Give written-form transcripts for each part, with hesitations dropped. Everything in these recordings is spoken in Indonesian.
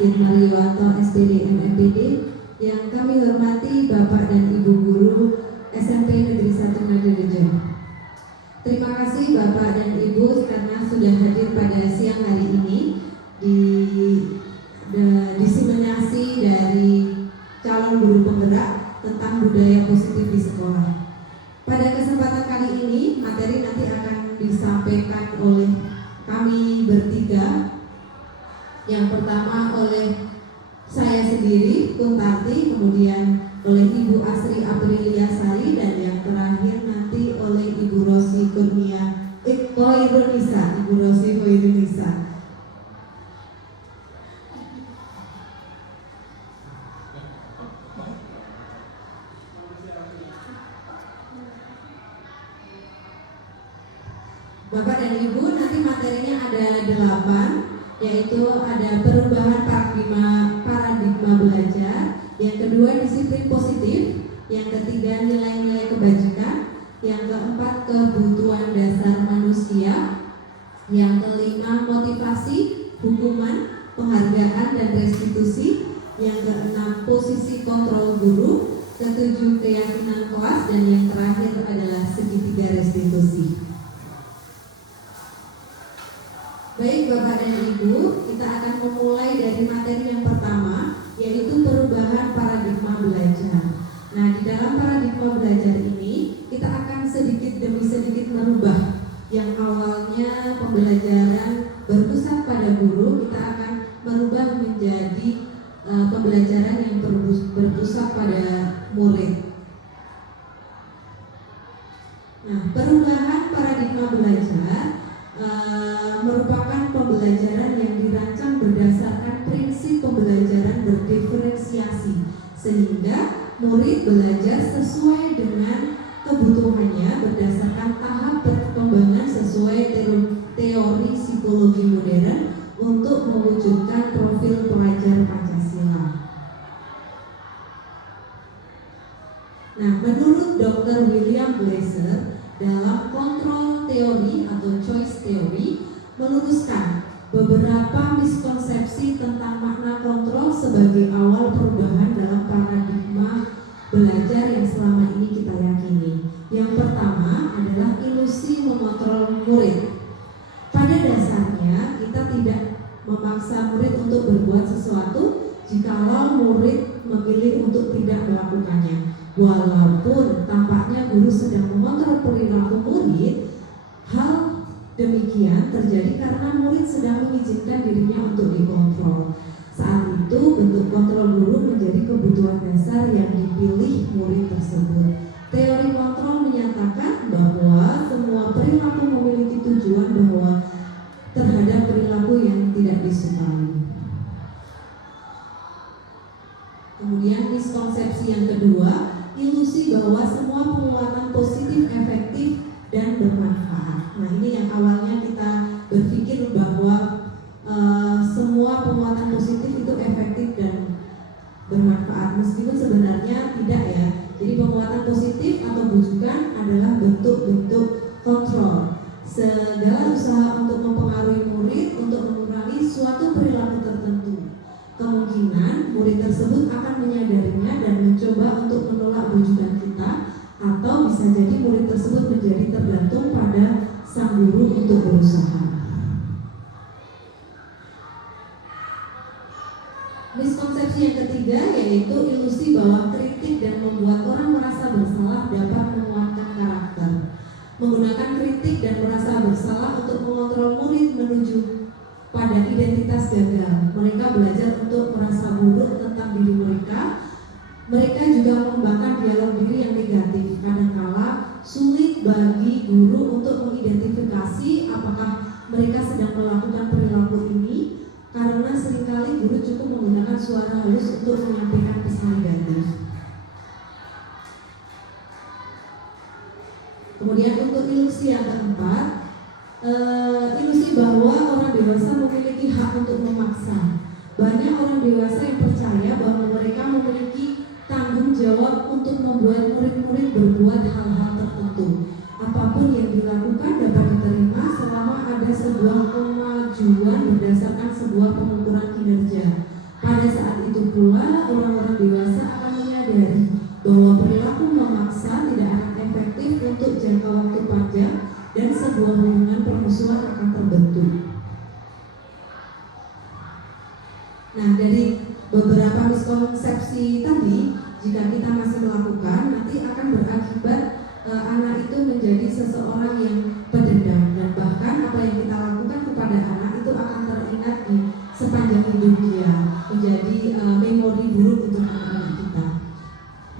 Asdin Mariwanto SPD MFPD, yang kami hormati Bapak dan Ibu Guru SMP Negeri 1 Ngadirejo. Terima kasih Bapak dan Ibu karena sudah hadir pada siang hari ini di diseminasi dari calon guru penggerak tentang budaya positif di sekolah. Pada kesempatan kali ini, materi nanti akan disampaikan oleh kami bertiga. Yang pertama oleh saya sendiri, Kuntarti, kemudian oleh Ibu Asri Aprilia Sari, dan yang terakhir nanti oleh Ibu Rosi Kurnia Koirunisa, Ibu Rosi Koirunisa. Bapak dan Ibu, nanti materinya ada 8, yaitu ada perubahan paradigma belajar, yang kedua disiplin positif, yang ketiga nilai-nilai kebajikan, yang keempat kebutuhan dasar manusia, yang kelima motivasi, hukuman, penghargaan dan restitusi, yang keenam posisi kontrol guru, ketujuh keyakinan kelas, dan yang terakhir adalah segitiga restitusi. Baik Bapak dan Ibu, kita akan memulai dari materi yang pertama, yaitu perubahan paradigma belajar. Nah, di dalam paradigma belajar ini, kita akan sedikit demi sedikit merubah. Yang awalnya pembelajaran berpusat pada guru, kita akan merubah menjadi pembelajaran yang berpusat pada murid. Nah, perubahan paradigma belajar merupakan pembelajaran yang dirancang berdasarkan prinsip pembelajaran berdiferensiasi, sehingga murid belajar sesuai dengan kebutuhannya berdasarkan tahap perkembangan sesuai teori psikologi modern untuk mewujudkan profil pelajar Pancasila. Nah, menurut Dr. William Glasser, dalam kontrol teori atau choice theory meluruskan beberapa miskonsepsi tentang makna kontrol sebagai awal perubahan dalam paradigma belajar yang selama ini kita yakini. Yang pertama adalah ilusi mengontrol murid. Pada dasarnya kita tidak memaksa murid untuk berbuat sesuatu jikalau murid memilih untuk tidak melakukannya. Walaupun tampaknya guru sedang mengontrol perilaku murid, hal demikian terjadi karena murid sedang mengizinkan dirinya untuk dikontrol. Saat itu bentuk kontrol guru menjadi kebutuhan dasar yang dipilih murid tersebut. Teori kontrol menyatakan bahwa semua perilaku memiliki tujuan bahwa terhadap perilaku yang tidak disukai. Kemudian miskonsepsi yang kedua, ilusi bahwa semua penguatan positif efektif dan bermanfaat. Nah, ini yang awalnya kita berpikir bahwa semua penguatan positif itu efektif dan bermanfaat, meskipun sebenarnya tidak ya. Jadi penguatan positif atau bujukan adalah bentuk-bentuk kontrol. Segala usaha untuk mempengaruhi murid untuk mengurangi suatu perilaku tertentu, kemungkinan murid tersebut akan menyadarinya dan mencoba untuk menolak bujukan kita, atau bisa jadi murid tersebut menjadi tergantung pada sang guru untuk berusaha. Miskonsepsi yang ketiga yaitu ilusi bahwa kritik dan membuat orang merasa bersalah dapat menguatkan karakter. Menggunakan kritik dan merasa bersalah untuk mengontrol murid menuju pada identitas gagal. Mereka belajar untuk merasa buruk tentang diri mereka. Mereka juga mengembangkan dialog diri yang negatif. Kadangkala sulit bagi guru untuk mengidentifikasi apakah mereka sedang melakukan perilaku ini, karena seringkali guru cukup menggunakan suara halus untuk menyampaikan pesan negatif. Kemudian untuk ilusi yang keempat, ilusi bahwa orang dewasa memiliki hak untuk memaksa. Banyak orang dewasa yang percaya bahwa mereka memiliki tanggung jawab untuk membuat murid-murid berbuat hal-hal tertentu. Apapun yang dilakukan dapat diterima selama ada sebuah kemajuan berdasarkan sebuah pengukuran kinerja. Nah, dari beberapa miskonsepsi tadi, jika kita masih melakukan, nanti akan berakibat anak itu menjadi seseorang yang pendendam, dan bahkan apa yang kita lakukan kepada anak itu akan teringat di sepanjang hidup dia, menjadi memori buruk untuk anak-anak kita.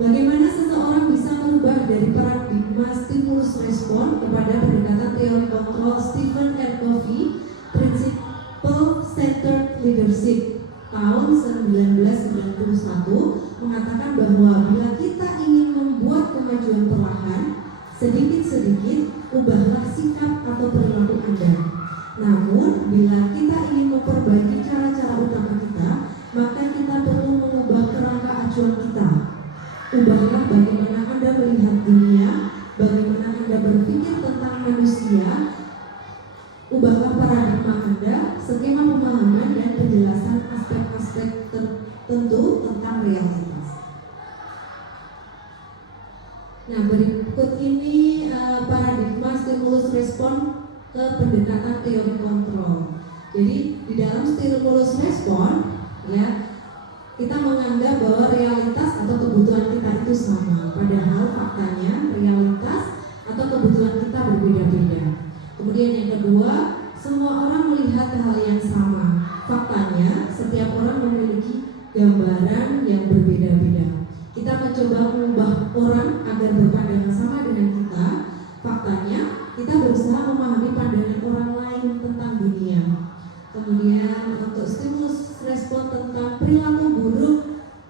Bagaimana seseorang bisa merubah dari paradigma stimulus respon kepada pendekatan teori kontrol? Stephen R. Covey, Principle Centered Leadership tahun 1991 mengatakan bahwa bila kita ingin membuat kemajuan perlahan, sedikit-sedikit ubahlah sikap atau perilaku Anda. Namun, bila kita ingin memperbaiki cara-cara utama kita, maka kita perlu mengubah kerangka acuan kita. Ubahlah bagaimana Anda melihat dunia, bagaimana Anda berpikir tentang manusia. Ubahlah paradigma Anda, skema pemahaman dan penjelasan aspek-aspek tertentu tentang realitas. Nah, berikut ini paradigma stimulus respon ke pendekatan teori kontrol. Jadi di dalam stimulus respon, ya, kita menganggap bahwa realitas atau kebutuhan kita itu sama, padahal faktanya realitas atau kebutuhan kita berbeda-beda. Kemudian yang kedua, semua orang melihat hal yang sama. Faktanya, setiap orang memiliki gambaran yang berbeda-beda. Kita mencoba mengubah orang agar berpandangan sama dengan kita. Faktanya, kita berusaha memahami pandangan orang lain tentang dunia. Kemudian untuk stimulus respon tentang perilaku buruk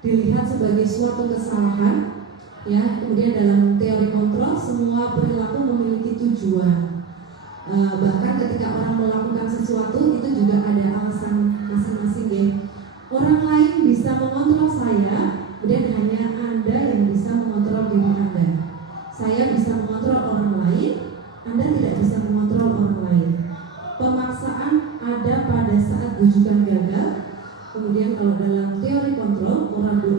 dilihat sebagai suatu kesalahan. Ya, kemudian dalam teori kontrol, semua perilaku memiliki tujuan. Bahkan ketika orang melakukan sesuatu itu juga ada alasan masing-masing, ya. Orang lain bisa mengontrol saya, kemudian hanya Anda yang bisa mengontrol diri Anda. Saya bisa mengontrol orang lain, Anda tidak bisa mengontrol orang lain. Pemaksaan ada pada saat bujukan gagal. Kemudian kalau dalam teori kontrol,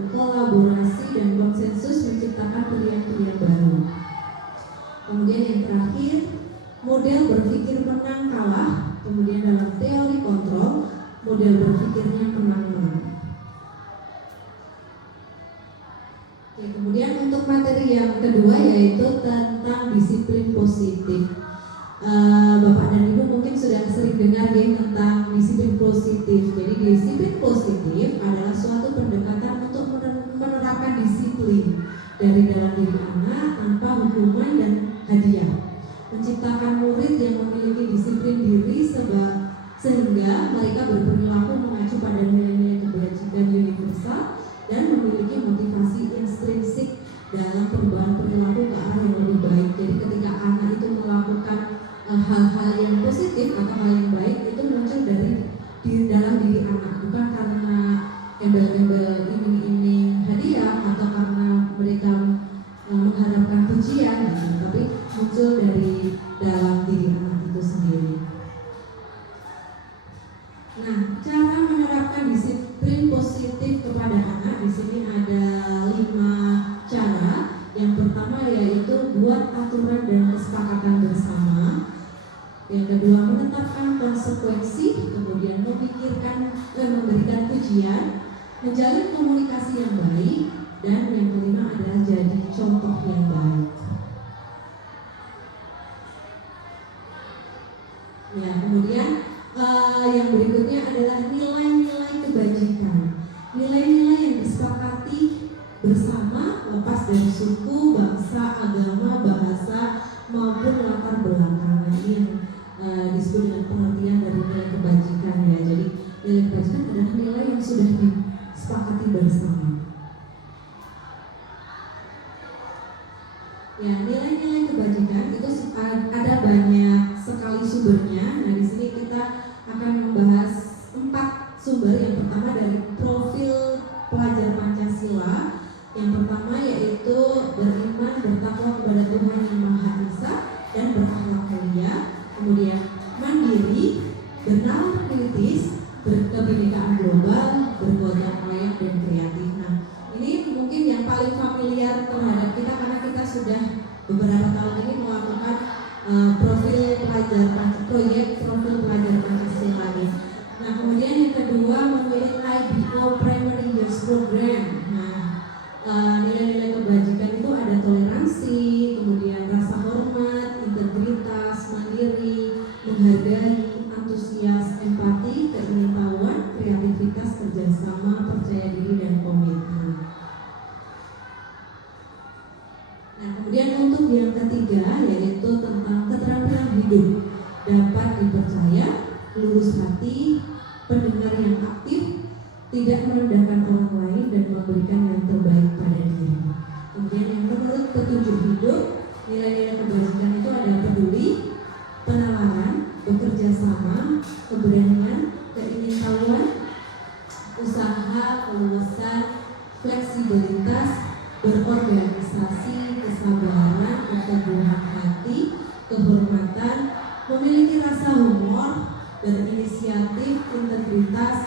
kolaborasi dan konsensus menciptakan pilihan-pilihan baru. Kemudian yang terakhir, model berpikir menang kalah. Kemudian dalam teori kontrol, model berpikirnya menang-menang. Oke, kemudian untuk materi yang kedua yaitu tentang disiplin positif. Bapak dan Ibu mungkin sudah sering dengar ya tentang disiplin positif. Jadi disiplin positif adalah suatu pendekatan untuk menerapkan disiplin dari dalam diri anak tanpa hukuman dan hadiah. Menciptakan murid yang memiliki disiplin diri sehingga mereka berperilaku mengacu pada nilai-nilai kebajikan universal dan memiliki motivasi intrinsik dalam perubahan perilaku ke arah yang lebih baik. Jadi ketika anak itu melakukan hal-hal yang positif atau hal yang baik itu muncul dari dalam diri anak, bukan karena embel-embel iming-iming hadiah atau karena mereka mengharapkan pujian, gitu, tapi muncul dari dalam diri anak itu sendiri. Nah, cara menerapkan disiplin positif kepada anak di sini ada 5 cara. Yang pertama yaitu buat aturan dan kesepakatan bersama. Yang kedua, menetapkan konsekuensi, kemudian memberikan pujian, menjalin komunikasi yang baik, dan yang kelima adalah jadi contoh yang baik. Ya, kemudian yang berikutnya adalah nilai-nilai kebajikan. Nilai-nilai yang disepakati bersama lepas dari suku, bangsa, agama, bahasa maupun latar belakang. Nah, ini yang disebut dengan pengertian dari nilai kebajikan, ya. Jadi nilai kebajikan adalah nilai yang sudah disepakati bersama. Ya, nilai-nilai kebajikan itu ada banyak sekali sumbernya. Nah, di sini kita akan membahas 4 sumber. Yang pertama dari merendahkan orang lain dan memberikan yang terbaik pada diri. Kemudian yang menurut petunjuk hidup, nilai-nilai kebajikan itu ada peduli, penalaran, bekerja sama, keberanian, keingintahuan, usaha, keluasan, fleksibilitas, berorganisasi, kesabaran, keteguhan hati, kehormatan, memiliki rasa humor, berinisiatif, integritas,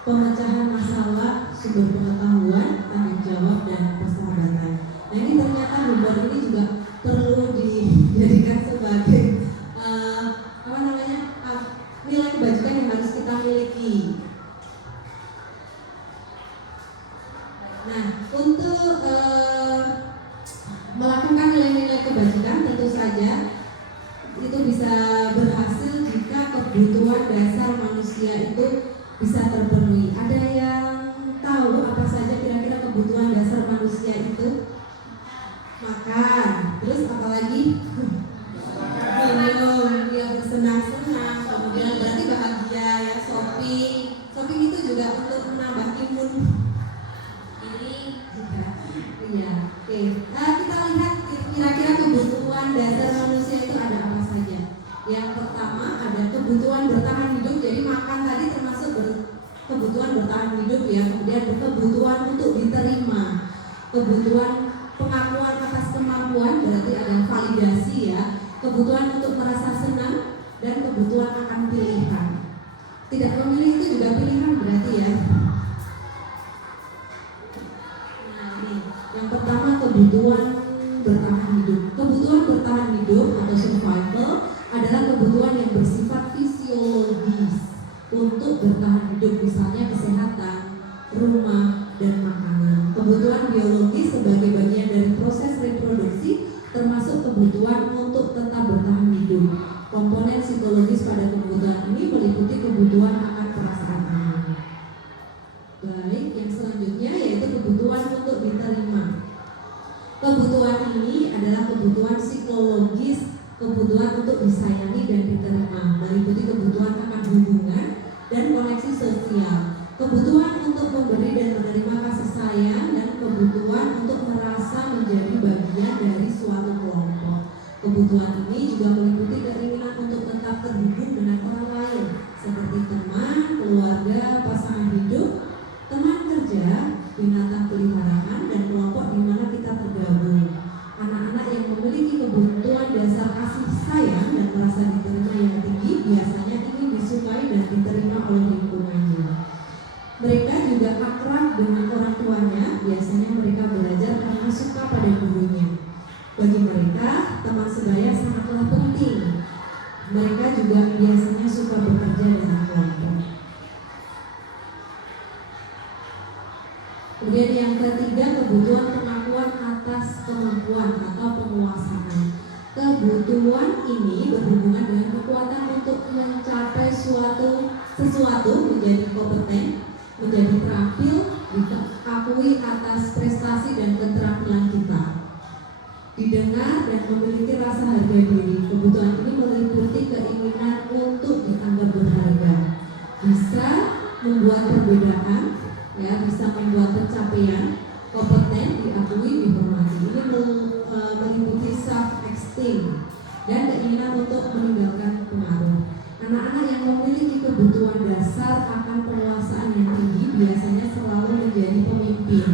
pemecahan masalah, sumber pengetahuan, tanggung jawab, dan persahabatan. Nah, ini ternyata humor ini juga perlu dijadikan sebagai nilai kebajikan yang harus kita miliki. Nah, untuk melakukan nilai-nilai kebajikan tentu saja itu bisa berhasil jika kebutuhan dasar manusia itu bisa terpenuhi. Ada yang tahu apa saja kira-kira kebutuhan dasar manusia itu? Makan, terus apa lagi? Minum, ya bersenang-senang, kemudian berarti bahagia ya, shopping itu juga untuk menambah imun. Iya, oke. Kita lihat kira-kira kebutuhan dasar manusia itu ada apa saja. Yang pertama ada kebutuhan bertahan hidup. Jadi makan tadi termasuk kebutuhan bertahan hidup ya. Kemudian kebutuhan untuk diterima, kebutuhan pengakuan atas kemampuan, berarti ada validasi ya. Kebutuhan untuk merasa senang dan kebutuhan akan pilihan. Tidak memilih itu juga pilihan berarti ya. Yang pertama kebutuhan bertahan hidup. Kebutuhan bertahan hidup atau survival adalah kebutuhan yang bersifat fisiologis untuk bertahan hidup, misalnya kesehatan, rumah, dan makanan. Kebutuhan biologis sebagai bagian dari proses reproduksi termasuk kebutuhan untuk tetap bertahan hidup. Komponen psikologis pada kebutuhan ini meliputi kebutuhan akan perasaan aman. Baik, yang selanjutnya yaitu kebutuhan untuk diterima. Kebutuhan ini adalah kebutuhan psikologis, kebutuhan untuk disayangi dan diterima, meliputi kebutuhan akan hubungan dan koneksi sosial, kebutuhan untuk memberi dan menerima kasih sayang, dan kebutuhan untuk merasa menjadi bagian dari suatu kelompok. Kebutuhan ini juga meliputi keinginan untuk tetap terhubung dengan orang lain, seperti teman, keluarga, pasangan hidup, teman kerja, binatang peliharaan, dan kelompok di mana kita tergabung. Anak-anak yang memiliki kebutuhan dasar kasih sayang dan merasa diterima yang tinggi biasanya ingin disukai dan diterima oleh lingkungannya. Mereka juga akrab dengan orang tuanya, biasanya mereka belajar karena suka pada gurunya. Bagi mereka, teman sebaya sangatlah penting. Mereka juga biasanya suka bekerja dengan kelompok. Kemudian yang ketiga, kebutuhan pengakuan atas kemampuan atau penguasaan. Kebutuhan ini berhubungan dengan kekuatan untuk mencapai sesuatu, menjadi kompeten, menjadi terampil, diakui atas prestasi dan keterampilan kita, didengar dan memiliki rasa harga diri. Kebutuhan ini meliputi keinginan untuk dianggap berharga, bisa membuat perbedaan, ya, bisa membuat pencapaian, kompeten, diakui, dihormati. Ini meliputi self-esteem dan keinginan untuk meninggalkan pengaruh. Anak-anak yang memiliki kebutuhan dasar akan penguasaan yang tinggi biasanya selalu menjadi pemimpin.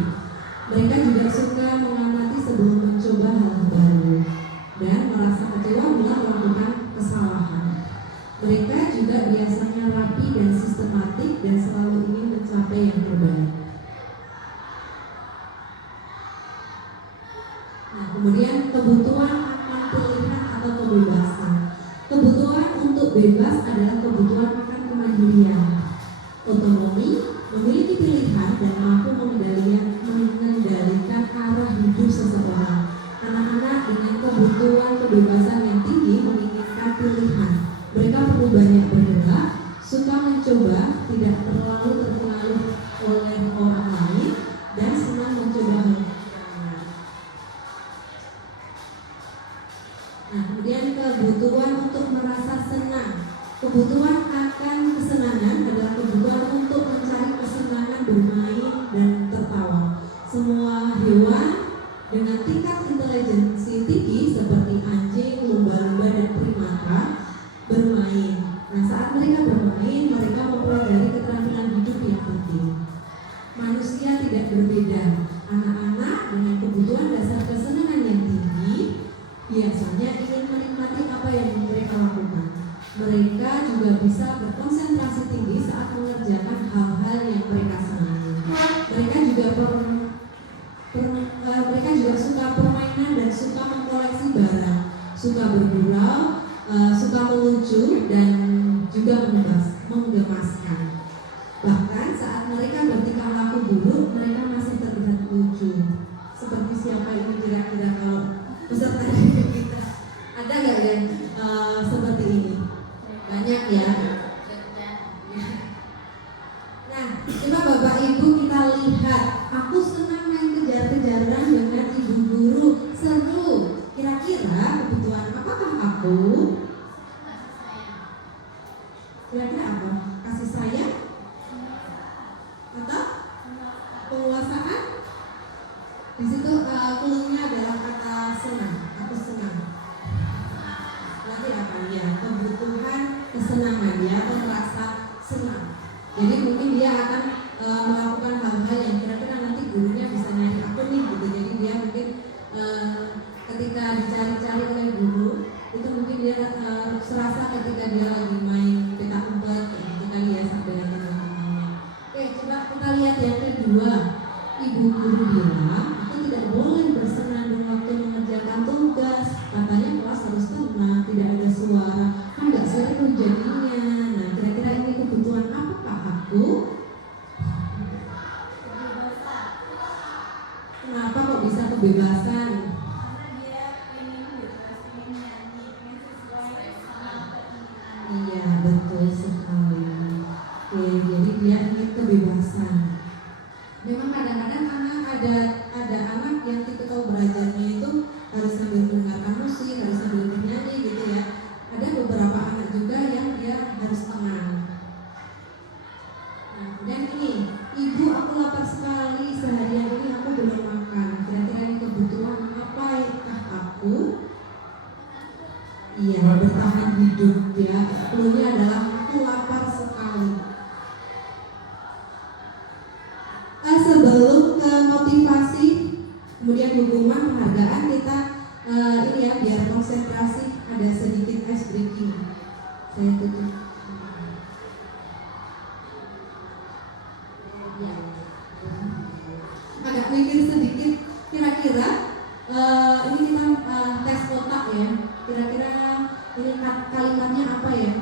Mereka juga suka mengamati sebelum mencoba hal baru dan merasa kecewa bila melakukan kesalahan. Mereka juga biasanya rapi dan sistematik dan selalu ingin mencapai yang terbaik. Nah, kemudian kebutuhan akan pilihan atau kebebasan. Kebutuhan untuk bebas adalah kebutuhan akan kemandirian, otonomi, memiliki pilihan dan mampu mengendalikan arah hidup seseorang. Anak-anak dengan kebutuhan kebebasan yang tinggi menginginkan pilihan. Mereka perlu banyak bergerak, suka mencoba, tidak terlalu terpengaruh oleh orang lain, dan senang mencoba hal baru. Nah, kemudian kebutuhan untuk merasa senang. Kebutuhan akan kesenangan adalah kebutuhan untuk mencari kesenangan bermain, tingkat intelijensi tinggi seperti anjing, lumba-lumba, dan primata bermain. Nah, saat mereka bermain, mereka mempelajari keterampilan hidup yang penting. Manusia tidak berbeda. Anak-anak dengan kebutuhan dasar kesenangan yang tinggi biasanya ingin menikmati apa yang mereka lakukan. Mereka juga bisa berkonsentrasi tinggi saat mengerjakan hal-hal yang mereka senangi. Mereka juga suka permainan dan suka mengkoleksi barang, suka bergurau, suka melucu, dan juga menggemaskan. Bahkan saat mereka bertingkah laku buruk, mereka masih terlihat lucu. Seperti siapa ini kira-kira kalau peserta didik kita? Ada nggak yang seperti ini? Banyak ya. Nah, coba Bapak Ibu kita lihat. Aku senang main kejar-kejaran dengan ibu guru, seru. Kira-kira kebutuhan apakah aku? Kira-kira apa? Kasih sayang? Atau penguasaan? Di situ clue-nya adalah kata senang. Aku senang. Berarti apa ya? Kebutuhan kesenangan ya, atau merasa senang. Jadi mungkin dia akan melakukan hal-hal yang kira-kira nanti gurunya bisa nyari aku nih gitu. Jadi dia mungkin ketika dicari-cari oleh guru itu mungkin dia serasa ketika dia lagi main petak umpet gitu kali ya sampai dengan teman-temannya. Oke, coba kita lihat yang kedua. Ibu guru bilang aku tidak boleh bersenandung waktu mengerjakan tugas. Katanya kelas harus tenang, tidak ada suara, kan nggak seru jadinya. Nah, kira-kira ini kebutuhan apakah aku? Kenapa kok bisa kebebasan? Iya, betul sekali. Oke, jadi dia ingin kebebasan. Memang kadang-kadang ada anak yang tipikal belajarnya itu harus sambil mendengarkan musik, harus sambil bernyanyi gitu ya. Ada beberapa anak juga yang dia harus tenang. Nah, dan ini, ibu aku lapar sekali, seharian ini aku belum makan. Kira-kira ini kebutuhan apakah aku? Iya, bertahan hidup ya. Clue-nya adalah aku lapar sekali. Sebelum ke motivasi, kemudian hukuman, penghargaan, kita ini ya biar konsentrasi ada sedikit ice breaking. Saya tutup. Agak mikir sedikit. Kira-kira ini kita tes otak ya. Kira-kira ini kalimatnya apa ya?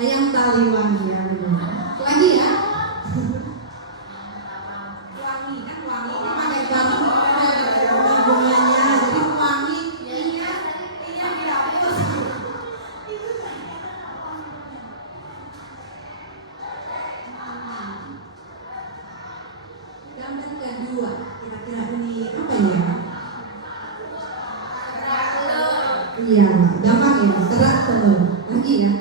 Ayam taliwang ya benar. Lagi ya. Wangi kan wangi ini pakai bunganya jadi wangi. Iya dihapus. Gambar kedua kira-kira ini apa ya? Iya gampang ya, kerak telur. Lagi ya.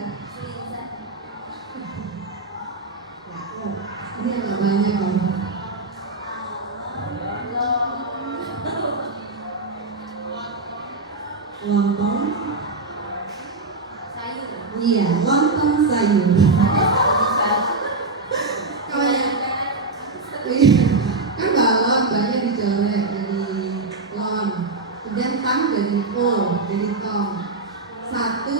Ini agak banyak ya. Lontong sayur. Iya, lontong sayur. Kalau yang kan balon banyak dicoret jadi lon, kemudian tang jadi o, jadi tong. Satu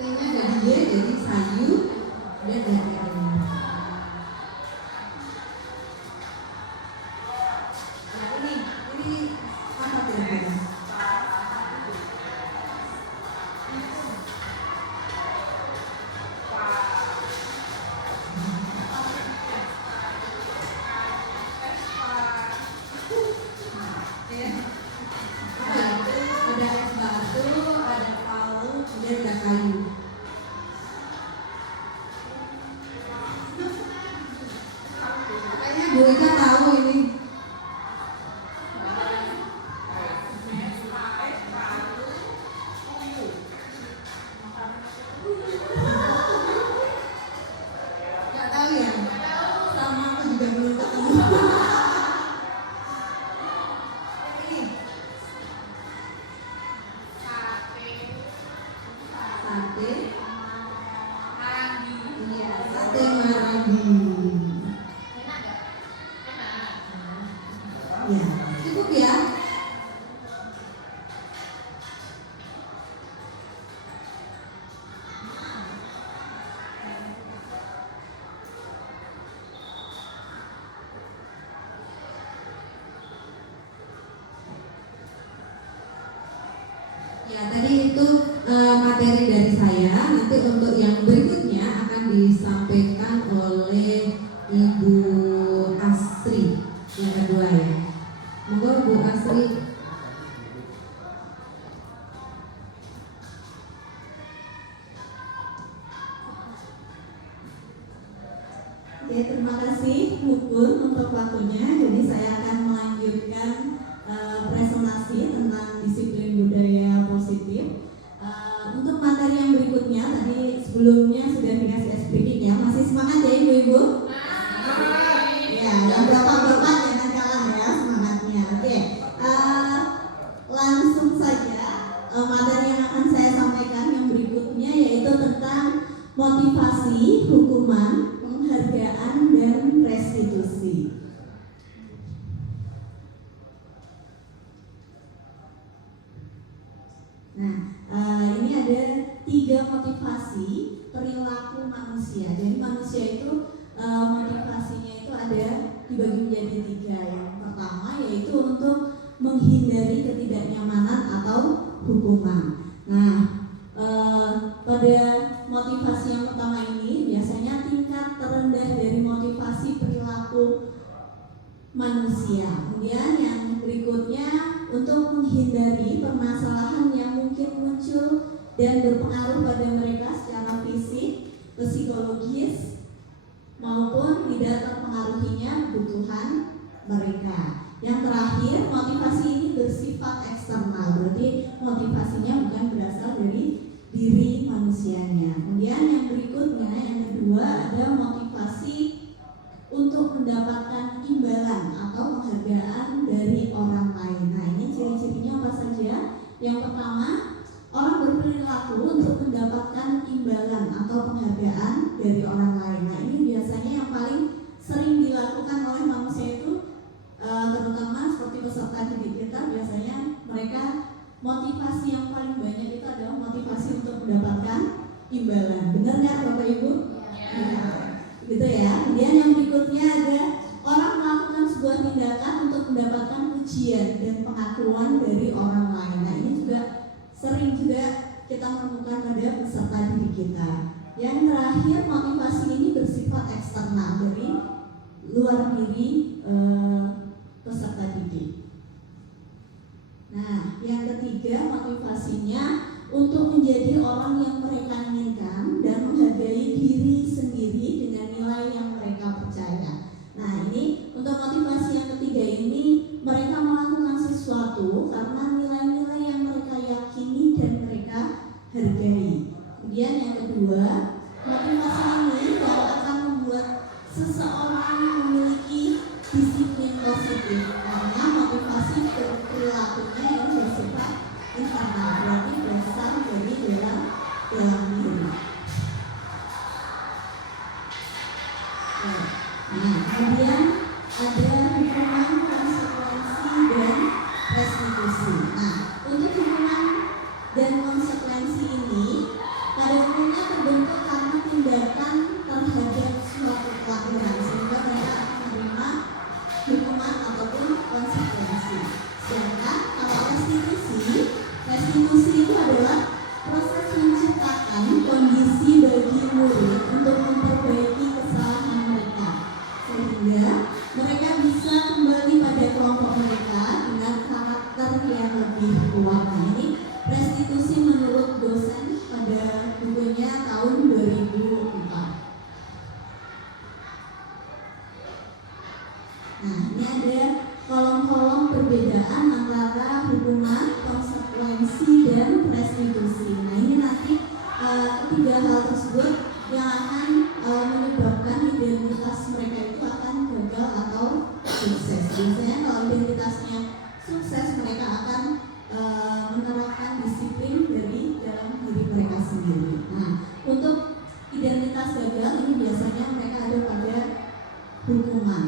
t-nya dari y jadi sayur dan dari ini. Ini apa kira-kira? Ada es batu, ada palu, kemudian ada kayu. Ya, tadi itu materi dari saya. Nanti untuk yang berikutnya akan disampaikan oleh Ibu Asri yang kedua ya. Monggo Bu Asri. Oke, terima kasih Bu Pun untuk waktunya. Jadi saya akan melanjutkan presentasi tentang disiplin budaya positif. Untuk materi yang berikutnya tadi sebelumnya sudah dikasih speaking ya. Masih semangat ya Ibu-ibu? Ya, yang bapak-bapak jangan kalah ya semangatnya. Oke, langsung saja materi yang akan saya sampaikan yang berikutnya yaitu tentang motivasi, hukuman, penghargaan, dan restitusi. Nah, ini ada 3 motivasi perilaku manusia. Jadi manusia itu motivasinya itu ada dibagi menjadi 3. Yang pertama yaitu untuk menghindari ketidaknyamanan atau hukuman. Nah, pada motivasi yang pertama ini biasanya tingkat terendah dari motivasi perilaku manusia. Kemudian yang berikutnya untuk menghindari permasalahan yang mungkin muncul dan berpengaruh pada mereka secara fisik, psikologis maupun tidak terpengaruhinya kebutuhan mereka. Yang terakhir, motivasi ini bersifat eksternal, berarti motivasinya bukan berasal dari diri manusianya. Kemudian yang berikutnya, yang kedua ada motivasi untuk mendapatkan imbalan atau penghargaan dari orang lain. Nah, ini ciri-cirinya apa saja? Yang pertama, orang berperilaku untuk mendapatkan imbalan atau penghargaan dari orang lain. Nah, ini biasanya yang paling sering dilakukan oleh manusia itu terutama seperti peserta didik kita, biasanya mereka motivasi yang paling banyak itu adalah motivasi untuk mendapatkan imbalan. Benar nggak Bapak Ibu? Ya. Gitu ya. Kemudian yang berikutnya ada orang melakukan sebuah tindakan untuk mendapatkan pujian dan pengakuan dari orang lain. Nah, ini juga sering juga kita menemukan pada peserta didik kita. Yang terakhir, motivasi ini bersifat eksternal dari luar diri peserta didik. Nah, yang ketiga motivasinya untuk menjadi orang yang mereka inginkan dan menghargai diri sendiri dengan nilai yang mereka percaya. Nah, ini untuk motivasi yang ketiga ini mereka melakukan sesuatu karena nilai-nilai yang mereka yakini dan mereka hargai. Kemudian yang kedua, motivasi ini akan membuat seseorang memiliki disiplin positif karena motivasi perilakunya yang bersifat internal, berarti berasal dari dalam diri. Nah, kemudian ada hukuman, konsekuensi, dan restitusi. Nah, untuk hukuman dan konsekuensi ini pada umumnya terbentuk karena tindakan terhadap suatu pelanggaran sehingga mereka akan menerima hukuman ataupun konsekuensi. Sedangkan kalau restitusi itu adalah proses menciptakan kondisi bagi murid untuk memperbaiki kesalahan mereka sehingga mereka bisa kembali pada kelompok mereka dengan karakter yang lebih kuat. Nah, ini restitusi menurut dosen pada bukunya tahun 2004. Nah, ini ada kolom-kolom perbedaan antara hukuman, konsekuensi, dan restitusi. Nah, ini nanti ketiga hal tersebut yang akan menyebabkan identitas mereka itu akan gagal atau sukses. Biasanya kalau identitasnya sukses, mereka akan menerapkan disiplin dari dalam diri mereka sendiri. Nah, untuk identitas gagal ini biasanya mereka ada pada hukuman.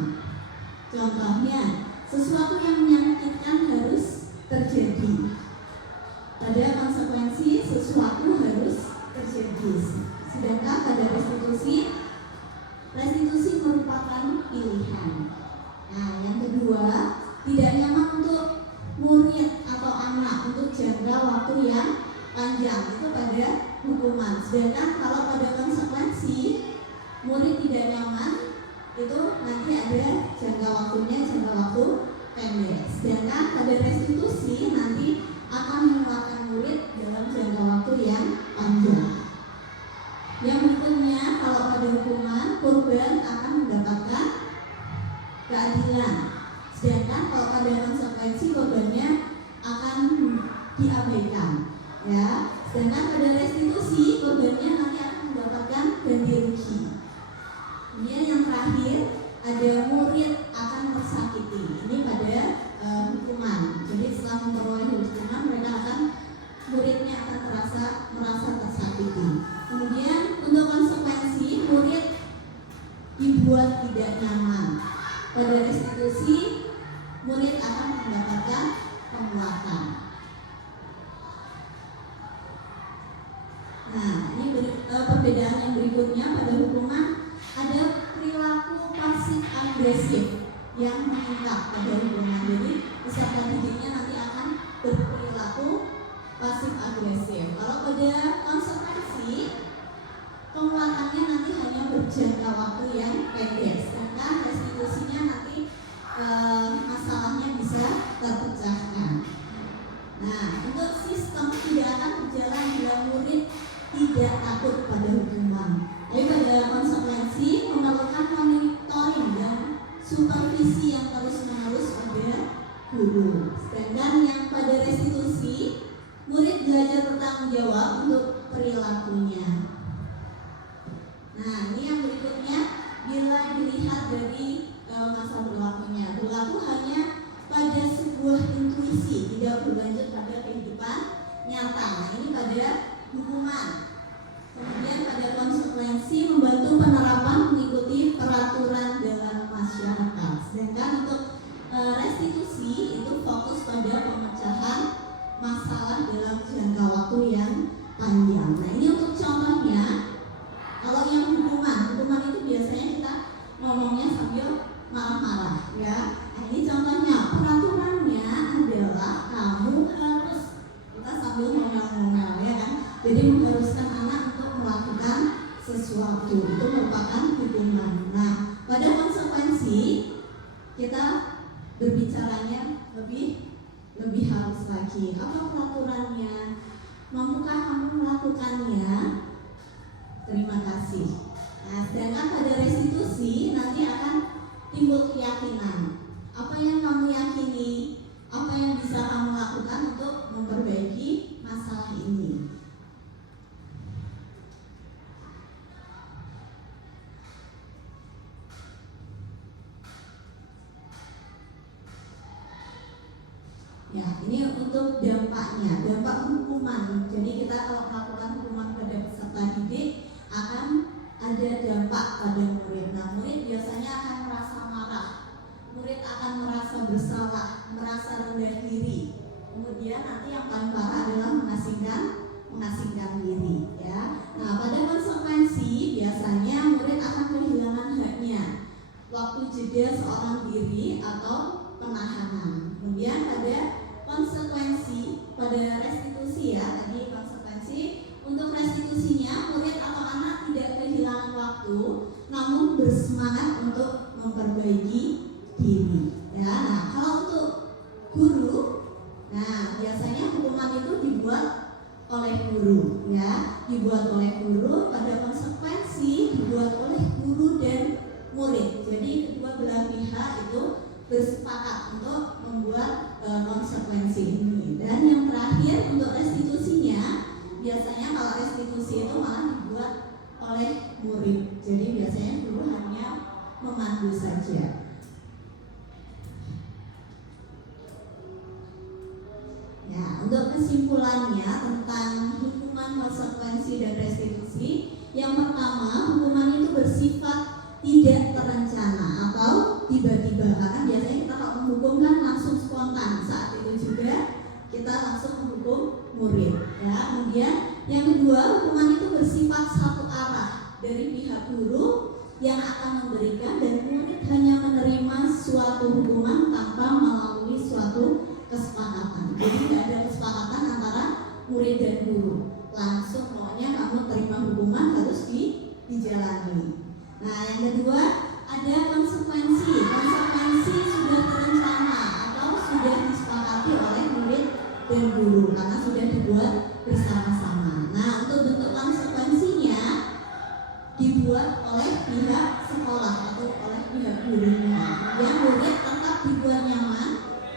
Contohnya, sesuatu yang menyakitkan harus terjadi. Pada konsekuensi, sesuatu harus terjadi. Sedangkan pada restitusi merupakan pilihan. Nah, yang kedua, tidak nyaman untuk murid atau anak untuk jangka jangka waktu yang panjang, itu pada hukuman. Sedangkan kalau pada konsekuensi murid tidak nyaman, itu nanti ada jangka waktunya, jangka waktu pendek. Sedangkan pada restitusi nanti akan mengeluarkan murid dalam jangka waktu yang panjang. Yang berikutnya, kalau pada hukuman, korban akan mendapatkan keadilan. Sedangkan kalau pada konsekuensi, korbannya akan diabaikan. Ya. Sedangkan pada restitusi, korbannya nanti akan mendapatkan ganti rugi. Kemudian yang terakhir, ada murid akan tersakiti. Ini pada hukuman. Jadi setelah memperoleh hukuman, muridnya akan merasa tersakiti. Kemudian untuk konsekuensi, murid dibuat tidak nyaman. Pada restitusi, murid akan mendapatkan penguatan. Nah, ini perbedaan yang berikutnya. Pada hukuman ada perilaku pasif agresif yang meningkat pada hukuman. Jadi peserta didiknya nanti akan berperilaku pasif agresif. Kalau pada konsekuensi, penguatannya nanti hanya berjangka waktu yang pendek. Sedangkan restitusinya nanti masalahnya bisa terpecahkan. Nah, untuk sistem tidak akan berjalan bila murid tidak takut pada hukuman. Tapi pada konsekuensi memerlukan monitoring dan supervisi yang terus-menerus pada guru. Sedangkan yang pada restitusi, murid belajar bertanggung jawab untuk perilakunya. Nah, ini yang berikutnya, bila dilihat dari masa berlakunya, berlaku hanya pada sebuah intuisi, tidak berlanjut pada kehidupan nyata. Nah, ini pada hukuman. Kemudian pada konsekuensi membantu penerapan mengikuti peraturan dalam masyarakat. Sedangkan untuk restitusi itu fokus pada pemecahan masalah dalam jangka waktu yang panjang. Nah, ini untuk contohnya. Kalau yang hukuman itu biasanya kita ngomongnya sambil marah-marah, ya. Nah, ini contohnya, peraturannya adalah kamu harus, kita sambil ngomel-ngomel, ya kan. Jadi mengharuskan anak untuk melakukan sesuatu, itu merupakan hukuman. Nah, pada konsekuensi kita berbicaranya lebih halus lagi. Apa peraturannya? Mampukah kamu melakukannya? Terima kasih. Nah, sedangkan pada restitusi nanti akan timbul keyakinan. Apa yang kamu yakini? Apa yang bisa kamu lakukan untuk memperbaiki masalah ini? Ya, ini untuk dampaknya, dampak hukuman. Jadi kita kalau melakukan hukuman pada peserta didik akan ada dampak pada murid. Nah, murid biasanya akan merasa marah, murid akan merasa bersalah, merasa rendah diri. Kemudian nanti yang paling parah adalah mengasingkan diri. Ya. Nah, pada konsekuensi biasanya murid akan kehilangan haknya, waktu jeda seorang diri atau penahanan. Kemudian pada konsekuensi, pada restitusi, ya, tadi konsekuensi, untuk restitusinya murid atau anak tidak kehilangan waktu, namun bersemangat untuk memperbaiki diri. Ya, nah kalau untuk guru, nah biasanya hukuman itu dibuat oleh guru, ya, dibuat oleh guru. Pada konsekuensi dibuat oleh guru dan murid. Jadi kedua belah pihak itu bersepakat untuk membuat konsekuensi ini. Dan yang terakhir untuk restitusinya, biasanya kalau restitusi itu malah dibuat oleh murid. Jadi biasanya guru hanya memandu saja. Ya, untuk kesimpulannya tentang hukuman, konsekuensi, dan restitusi, yang pertama, hukuman itu bersifat tidak terencana atau tiba-tiba, karena biasanya kita kalau menghukum kan langsung spontan. Saat itu juga kita langsung menghukum murid. Ya, kemudian yang kedua, hukuman itu bersifat satu arah dari pihak guru yang akan memberikan, dan murid hanya menerima suatu hukuman tanpa melalui suatu kesepakatan. Jadi tidak ada kesepakatan antara murid dan guru. Langsung pokoknya kamu terima hukuman harus dijalani. Nah, yang kedua ada konsekuensi. Konsekuensi sudah terencana atau sudah disepakati oleh murid dan guru karena sudah dibuat bersama-sama. Nah, untuk bentuk konsekuensinya dibuat oleh pihak sekolah atau oleh pihak gurunya. Yang murid tetap dibuat nyaman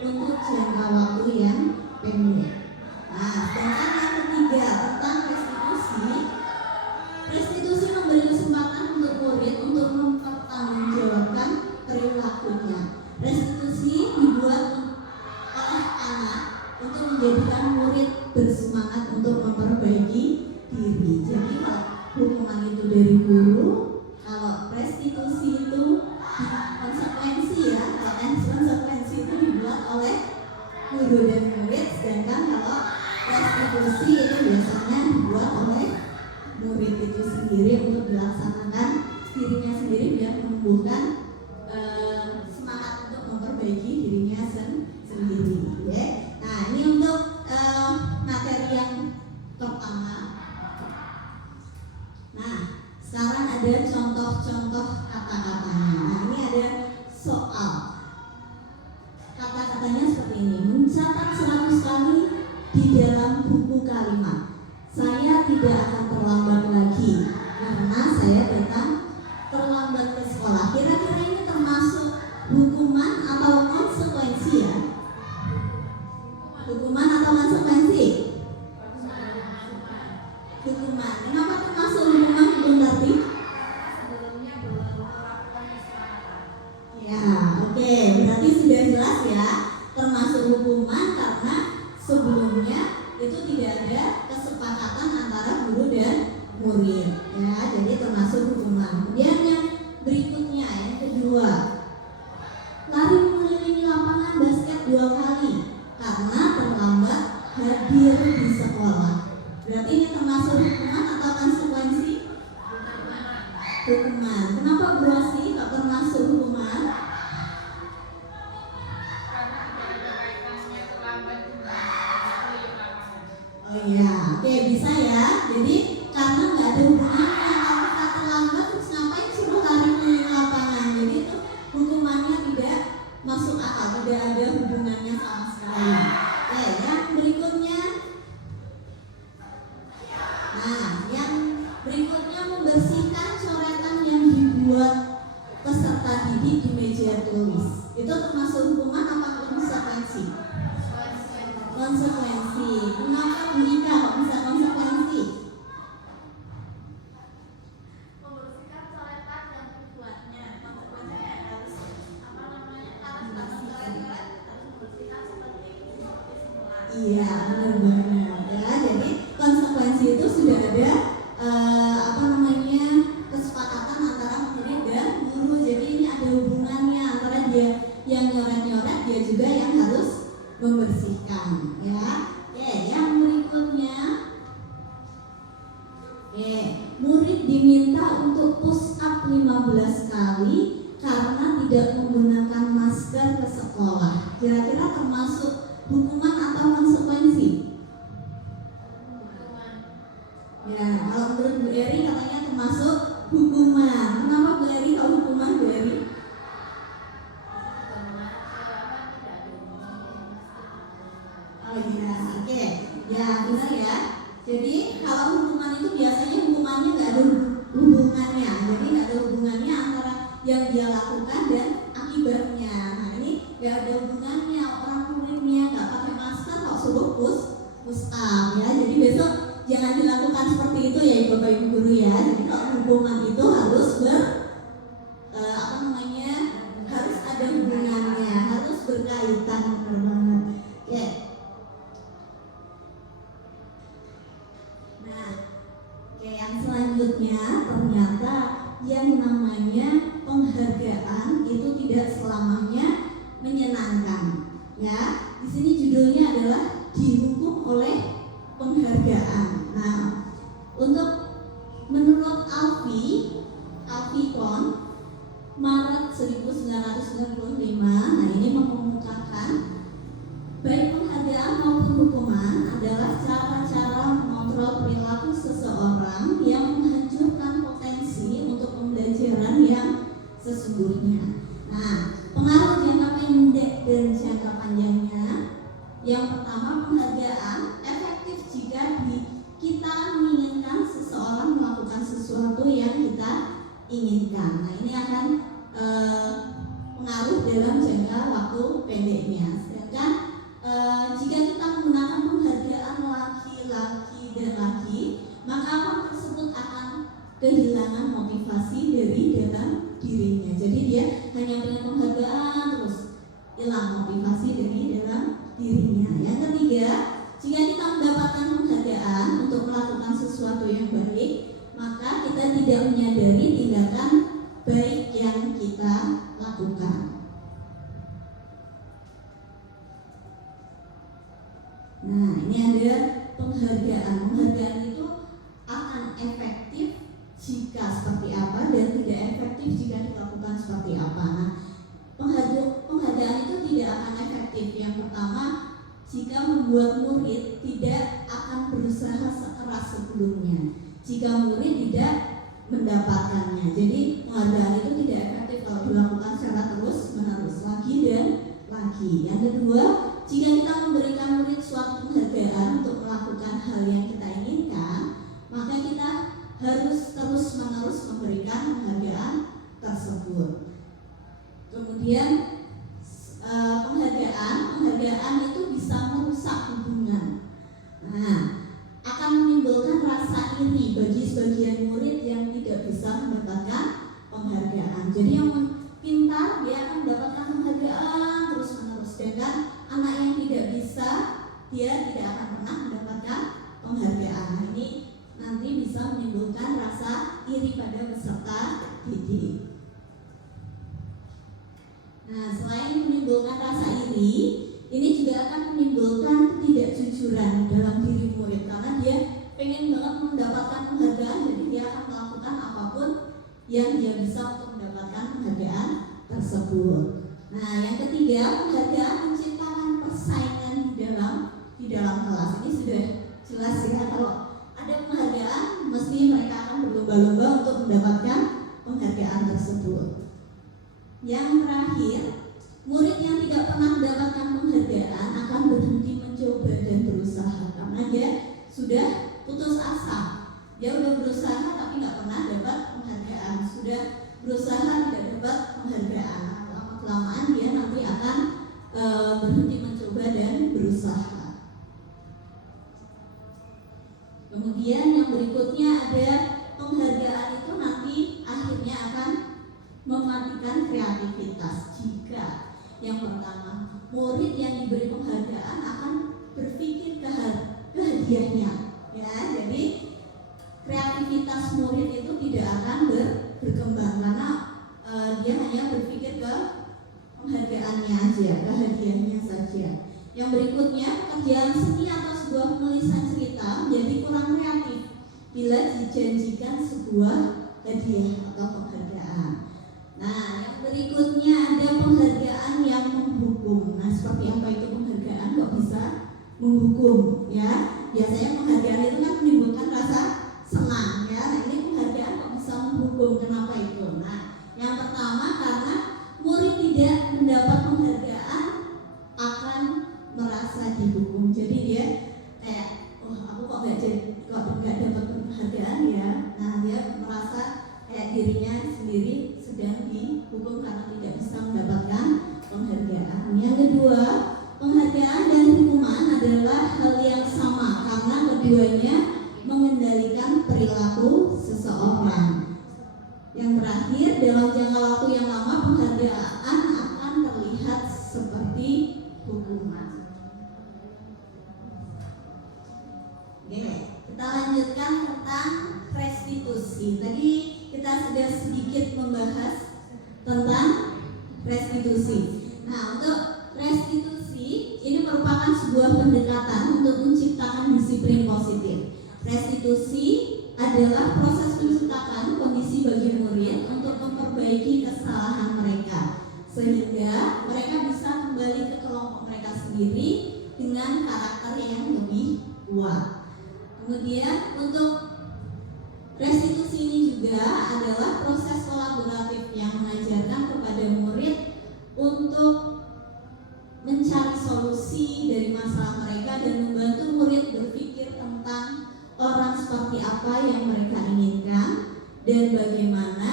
untuk jangka waktu yang pendek. Nah, sedangkan yang ketiga tentang restitusi. Restitusi memberi kesempatan untuk murid untuk mempertanggungjawabkan perilakunya. Restitusi dibuat oleh anak untuk menjadikan murid bersemangat untuk memperbaiki diri. Jadi kalau hukuman itu dari guru, kalau restitusi itu konsekuensi ya, kalau konsekuensi itu dibuat oleh guru dan murid, sedangkan kalau restitusi itu biasanya dibuat oleh murid itu sendiri untuk dilaksanakan dirinya sendiri biar menumbuhkan semangat untuk memperbaiki dirinya sendiri. Ya. Nah, ini untuk materi yang pertama. Nah, sekarang ada contoh-contoh kata-katanya. Nah, ini ada soal. Kata-katanya seperti ini. Mencatat 100 kali di dalam buku kalimat. Saya tidak akan terlambat lagi karena saya datang terlambat ke sekolah. Kira-kira ini termasuk hukuman atau konsekuensi ya? Hukuman atau konsekuensi? Hukuman. Kenapa termasuk hukuman, Bung Tati? Ya, oke. Berarti sudah jelas ya, termasuk hukuman karena sebelumnya itu tidak ada kesepakatan antara guru dan murid. Ya, jadi termasuk hukuman. Kemudian yang berikutnya, yang kedua, lari mengelilingi lapangan basket 2 kali karena terlambat hadir di sekolah. Berarti ini termasuk hukuman atau konsekuensi? Hukuman. Kenapa Bu Rosi kok termasuk hukuman? Oh iya, oke, bisa ya. Jadi karena nggak ada hubungannya, kalau kita terlambat terus ngapain suruh lari keliling lapangan? Jadi itu hukumannya tidak masuk akal, tidak ada hubungannya sama sekali. Oke, yang berikutnya. Nah, yang berikutnya membersihkan coretan yang dibuat peserta didik di meja tulis. Itu termasuk hukuman apa konsekuensi? Konsekuensi. Kenapa Bu Ika kok bisa konsekuensi? Membersihkan coretan yang dibuatnya. Konsekuensinya harus harus coret-coret, harus membersihkan seperti semula. Iya, benar banget ya. Jadi konsekuensi itu sudah ada kesepakatan antara murid dan guru. Jadi ini ada hubungannya antara dia yang nyoret-nyoret, dia juga yang harus membersihkan ya. Oke, yang berikutnya. Oke, murid diminta untuk push up 15 kali karena tidak menggunakan masker ke sekolah. Kira-kira termasuk hukuman atau konsekuensi? Ya, kalau menurut Bu Eri katanya termasuk hukuman. Kenapa Bu Eri kalau hukuman Bu Eri? Oh iya, oke. Ya, benar ya. Jadi kalau hukuman itu biasanya hukumannya nggak ada hubungannya. Jadi nggak ada hubungannya antara yang dia lakukan dan akibatnya. Nah, ini nggak ada hubungannya. Orang muridnya nggak pakai masker kok suruh push up ya. Jadi besok jangan dilakukan seperti itu ya Bapak Ibu guru ya. Jadi kalau hukuman itu harus harus ada hubungannya, harus berkaitan, benar banget. Ya. Nah, oke, yang selanjutnya ternyata yang namanya penghargaan itu tidak selamanya menyenangkan. Ya, di sini judulnya adalah dihukum oleh penghargaan. Nah, untuk menurut Alfikon Maret 1995, nah ini mengemukakan baik penghargaan maupun hukuman adalah cara-cara kehilangan motivasi dari dalam dirinya. Jadi dia hanya punya penghargaan terus hilang motivasi dari dalam dirinya. Yang ketiga, jika kita mendapatkan penghargaan untuk melakukan sesuatu yang baik, maka kita tidak menyadari tindakan baik yang kita lakukan. Nah, ini ada penghargaan. Penghargaan itu akan efektif jika seperti apa dan tidak efektif jika dilakukan seperti apa. Nah, penghargaan itu tidak akan efektif. Yang pertama, jika membuat murid tidak akan berusaha sekeras sebelumnya. Jika murid tidak mendapatkannya. Jadi penghargaan itu tidak efektif kalau dilakukan secara terus-menerus lagi dan lagi. Yang kedua, jika kita memberikan murid suatu penghargaan untuk melakukan hal yang kita inginkan, maka kita harus terus-menerus memberikan penghargaan tersebut. Kemudian penghargaan itu bisa merusak hubungan. Nah, akan menimbulkan rasa iri bagi sebagian murid yang tidak bisa mendapatkan penghargaan. Jadi yang pintar dia akan mendapatkan penghargaan terus-menerus, sedangkan anak yang tidak bisa dia tidak akan pernah mendapatkan penghargaan. Nah, ini nanti bisa menimbulkan rasa iri pada peserta didik. Nah, selain menimbulkan rasa iri, ini juga akan menimbulkan ketidakjujuran dalam diri murid karena dia pengen banget mendapatkan penghargaan, jadi dia akan melakukan apapun yang dia bisa untuk mendapatkan penghargaan tersebut. Nah, yang ketiga, penghargaan menciptakan persaingan di dalam kelas. Ini sudah jelas ya, kalau ada penghargaan mesti mereka akan berlomba-lomba untuk mendapatkan penghargaan tersebut. Yang terakhir, murid yang tidak pernah mendapatkan penghargaan akan berhenti mencoba dan berusaha karena dia sudah putus asa. Dia udah berusaha tapi nggak pernah dapat penghargaan, sudah berusaha tidak dapat penghargaan. Lama-kelamaan dia nanti akan berhenti mencoba dan berusaha. Kemudian yang berikutnya ada penghargaan itu nanti akhirnya akan mematikan kreativitas. Jika yang pertama, murid yang diberi penghargaan akan berpikir ke hadiahnya, ya. Jadi kreativitas murid itu tidak akan berkembang karena dia hanya berpikir ke penghargaannya aja, ke hadiahnya saja. Yang berikutnya, pekerjaan seni atau sebuah penulisan cerita menjadi kurang kreatif bila dijanjikan sebuah hadiah atau penghargaan. Nah, yang berikutnya ada penghargaan yang menghukum. Nah, seperti apa itu penghargaan kok bisa menghukum, ya? Biasanya penghargaan itu kan menimbulkan rasa senang, ya. Nah, ini penghargaan kok bisa menghukum. Kenapa itu? Nah, yang pertama karena murid tidak mendapat penghargaan akan merasa dihukum. Jadi dia kayak, oh aku kok nggak dapat penghargaan ya. Nah, dia merasa kayak dirinya sendiri sedang dihukum karena tidak bisa mendapatkan penghargaan. Yang kedua, penghargaan dan hukuman adalah hal yang sama karena keduanya mengendalikan perilaku seseorang. Yang terakhir, dalam jangka waktu yang lama penghargaan akan terlihat seperti hukuman. Oke, kita lanjutkan tentang restitusi. Tadi kita sudah sedikit membahas tentang restitusi. Nah, untuk restitusi ini merupakan sebuah pendekatan untuk menciptakan disiplin positif. Restitusi adalah proses menciptakan kondisi bagi murid untuk memperbaiki kesalahan mereka sehingga mereka bisa kembali ke kelompok mereka sendiri dengan karakter yang lebih kuat. Kemudian untuk restitusi ini juga adalah proses kolaboratif yang mengajarkan kepada murid untuk mencari solusi dari masalah mereka dan membantu murid berpikir tentang orang seperti apa yang mereka inginkan dan bagaimana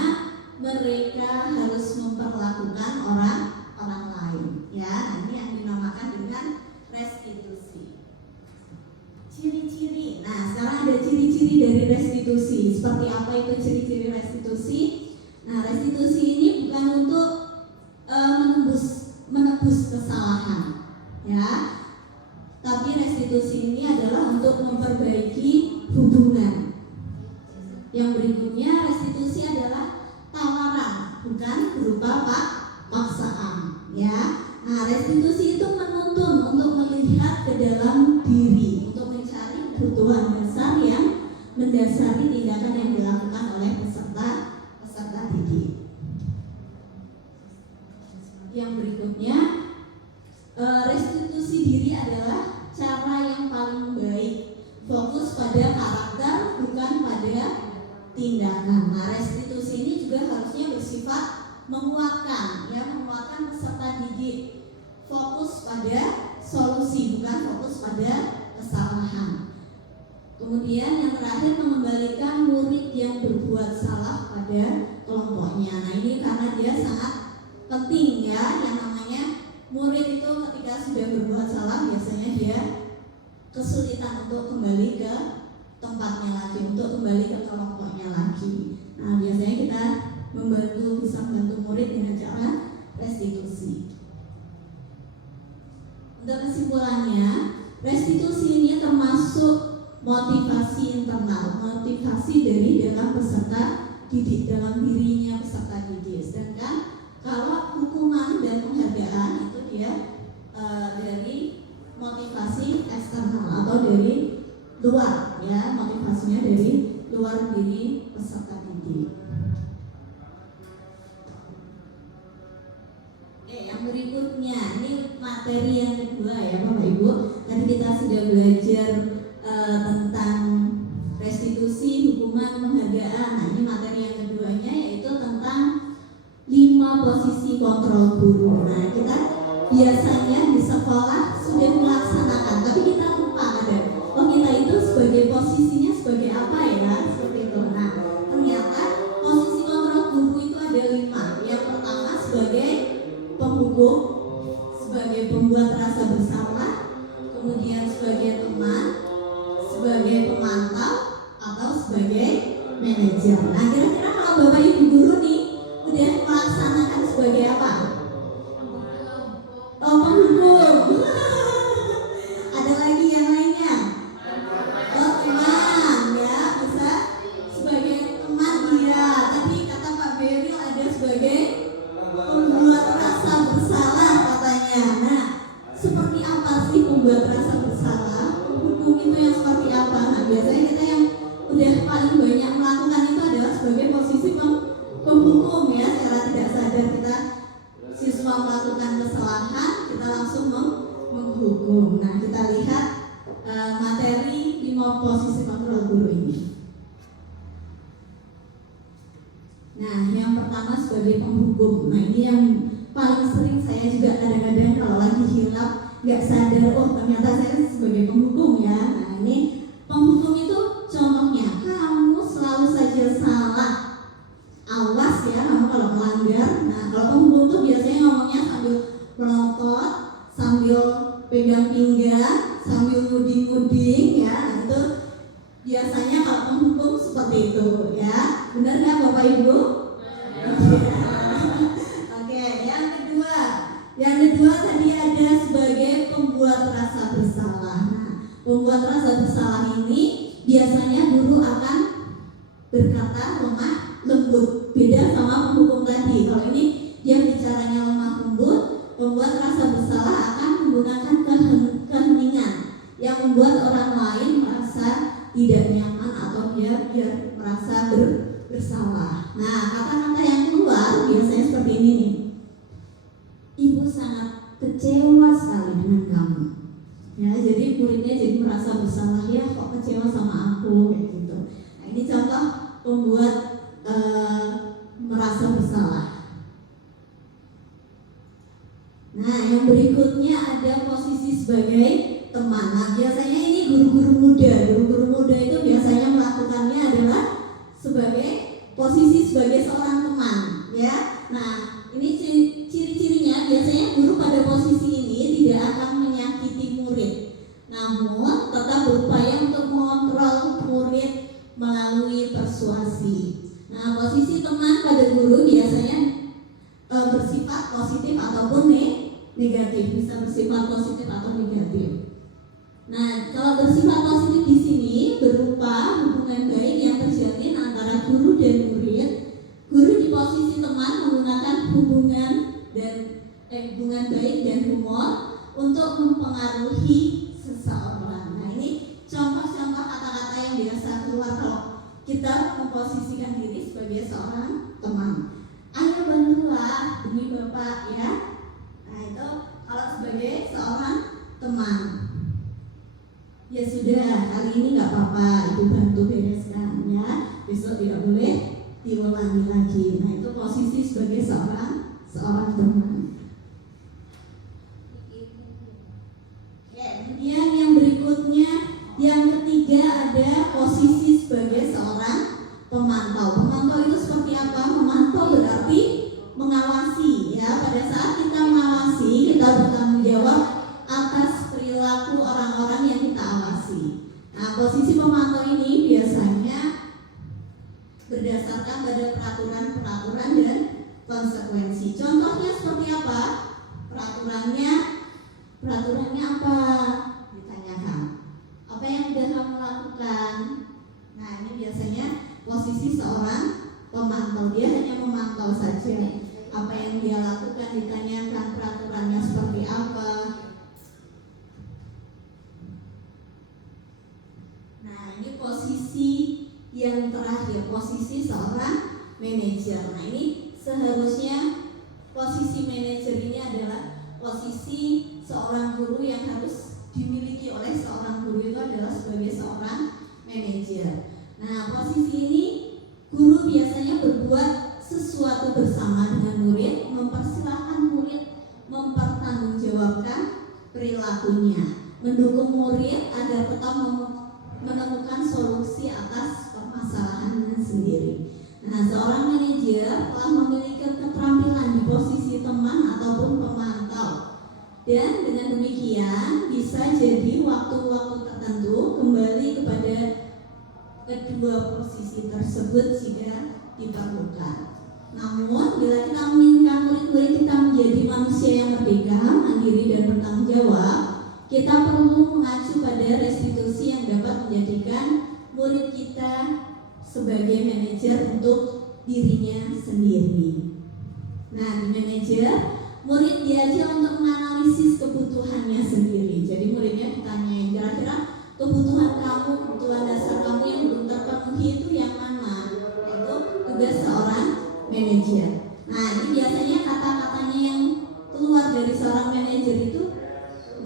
mereka harus memperlakukan orang lain. Ya, ini yang dinamakan dengan restitusi. Ciri-ciri ciri-ciri. Nah, sekarang ada ciri-ciri dari restitusi. Seperti apa itu ciri-ciri restitusi? Nah, restitusi ini bukan untuk menebus kesalahan, ya. Tapi restitusi ini adalah untuk memperbaiki hubungan. Yang berikutnya, restitusi adalah tawaran, bukan berupa paksaan, ya. Nah, restitusi itu menuntun untuk melihat ke dalam diri, untuk mencari kebutuhan dasar yang mendasari tindakan yang dilakukan oleh peserta didik. Yang berikutnya, restitusi diri adalah cara yang paling baik, fokus pada karakter bukan pada tindakan. Nah, restitusi ini juga harusnya bersifat menguatkan, ya, menguatkan peserta didik, fokus pada solusi bukan fokus pada kesalahan. Kemudian yang terakhir, mengembalikan murid yang berbuat salah pada kelompoknya. Nah, ini karena dia sangat penting, ya, yang namanya murid itu ketika sudah berbuat salah biasanya dia kesulitan untuk kembali ke tempatnya lagi, untuk kembali ke kelompoknya lagi. Nah, biasanya kita bisa membantu murid dengan cara restitusi. Untuk kesimpulannya, restitusi ini termasuk motivasi internal, motivasi dari dalam peserta didik, dalam dirinya peserta didik. Sedangkan kalau hukuman dan penghargaan itu dia dari motivasi eksternal atau dari luar, ya, motivasinya dari luar diri peserta didik. Yang berikutnya, ini materi yang kedua, ya Bapak Ibu. Tadi kita sudah belajar tentang restitusi, hukuman, penghargaan. Nah, ini materi yang keduanya yaitu tentang 5 posisi kontrol guru. Nah, kita biasanya di sekolah sudah melaksanakan, tapi kita lupa ada. Oh, kita itu sebagai posisinya sebagai apa, ya? Seperti itu. Nah, ternyata posisi kontrol guru itu ada 5. Yang pertama sebagai penghukum, sebagai pembuat rasa bersalah, kemudian sebagai teman, sebagai pemantau, atau sebagai manajer. Nah, kira-kira kalau Bapak Ibu guru nih udah melaksanakan sebagai apa? Oh, penghukum. Ada lagi yang lainnya? Oh, teman, ya, bisa sebagai teman dia. Tapi kata Pak Beril ada sebagai pembuat rasa bersalah katanya. Nah, seperti apa sih pembuat rasa bersalah? Hukum itu yang seperti apa? Nah, biasanya kita yang udah paling banyak melakukan itu adalah sebagai posisi penghukum, ya. Secara tidak sadar kita siswa melakukan kesalahan, kita langsung menghukum. Nah, kita lihat materi 5 posisi kontrol guru ini. Nah, yang pertama sebagai penghukum. Nah, ini yang paling sering saya juga kadang-kadang kalau lagi hilaf nggak sadar, oh ternyata saya sebagai penghukum, ya. Nah, ini penghukum itu contohnya, kamu selalu saja salah, awas ya kamu kalau melanggar. Nah, kalau penghukum tuh biasanya ngomongnya sambil melotot, sambil pegang pinggang, sambil nuding-nuding, ya. Nah, itu biasanya kalau penghukum seperti itu, ya. Benar nggak Bapak Ibu? Oke, yang kedua tadi ada sebagai pembuat rasa bersalah. Nah, pembuat rasa bersalah ini biasanya guru akan berkata lemah lembut, beda sama penghukum tadi. Kalau ini yang bicaranya lemah lembut, pembuat rasa bersalah akan menggunakan keheningan yang membuat orang lain merasa tidak nyaman atau dia biar merasa bersalah. Nah, kata-kata yang keluar biasanya seperti ini nih. Ibu sangat kecewa sekali dengan kamu. Ya, jadi muridnya jadi merasa bersalah, ya kok kecewa sama aku, kayak gitu. Nah, ini contoh pembuat merasa bersalah. Nah, yang berikutnya ada posisi sebagai teman. Nah, biasanya ini guru-guru muda. Guru-guru muda itu biasanya melakukannya adalah sebagai posisi sebagai seorang teman, ya. Nah, ini ciri-cirinya biasanya guru pada posisi ini tidak akan menyakiti murid, namun tetap berupaya negatif, bisa bersifat positif atau negatif. Nah, kalau bersifat positif di sini berupa hubungan baik yang terjalin antara guru dan murid. Guru di posisi teman menggunakan hubungan baik dan humor untuk mempengaruhi seseorang. Nah, ini contoh-contoh kata-kata yang biasa keluar kalau kita memposisikan diri sebagai seorang teman. Ayo bantulah demi Bapak ya. Nah, itu kalau sebagai seorang teman. Ya sudah, kali ini nggak apa-apa, Ibu bantu bereskan ya. Besok tidak boleh diulangi lagi. Nah, itu posisi sebagai seorang teman. Kemudian yang berikutnya, yang ketiga ada posisi sebagai seorang pemantau. Pemantau itu seperti apa? Memantau berarti mengawasi ya. Pada saat kita mengawasi, kita bertanggung jawab atas perilaku orang-orang yang kita awasi. Nah, posisi pemantau ini biasanya berdasarkan pada peraturan-peraturan dan konsekuensi. Contohnya seperti apa? Peraturannya apa? Ditanyakan. Apa yang sudah kamu lakukan? Nah, ini biasanya posisi seorang pemantau. Dia hanya memantau saja. Apa yang dia lakukan, ditanyakan peraturannya seperti apa. Nah, ini posisi yang terakhir, posisi seorang manajer. Nah, ini seharusnya posisi manajer ini adalah posisi seorang guru yang harus dimiliki oleh seorang guru, itu adalah sebagai seorang manajer. Nah, posisi ini guru biasanya berbuat sesuatu bersama dengan murid, mempersilahkan murid mempertanggungjawabkan perilakunya, mendukung murid agar tetap menemukan solusi atas permasalahannya sendiri. Nah, seorang manajer telah memiliki keterampilan di posisi teman ataupun pemantau. Dan dengan demikian bisa jadi waktu-waktu tertentu kembali kepada kedua posisi tersebut jika diperlukan. Namun, bila kita menginginkan murid-murid kita menjadi manusia yang merdeka, mandiri dan bertanggung jawab, kita perlu mengacu pada restitusi yang dapat menjadikan murid kita sebagai manajer untuk dirinya sendiri. Nah, di manajer, murid diajar untuk menganalisis kebutuhannya sendiri. Jadi muridnya ditanyain, kira-kira kebutuhan kamu, kebutuhan dasar kamu yang belum terpenuhi itu yang mana? Itu tugas seorang manajer. Nah, ini biasanya kata-katanya yang keluar dari seorang manajer itu,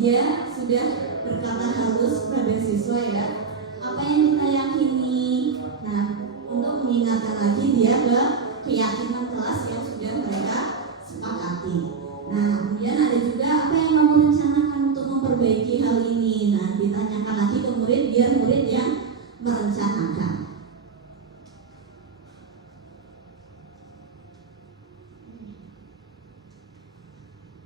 dia sudah berkata halus pada siswa ya. Apa yang kita yakini? Nah, untuk mengingatkan lagi dia ke keyakinan kelas yang sudah mereka sepakati. Nah, kemudian ada juga apa yang kamu rencanakan untuk memperbaiki hal ini. Nah, ditanyakan lagi ke murid biar murid yang merencanakan.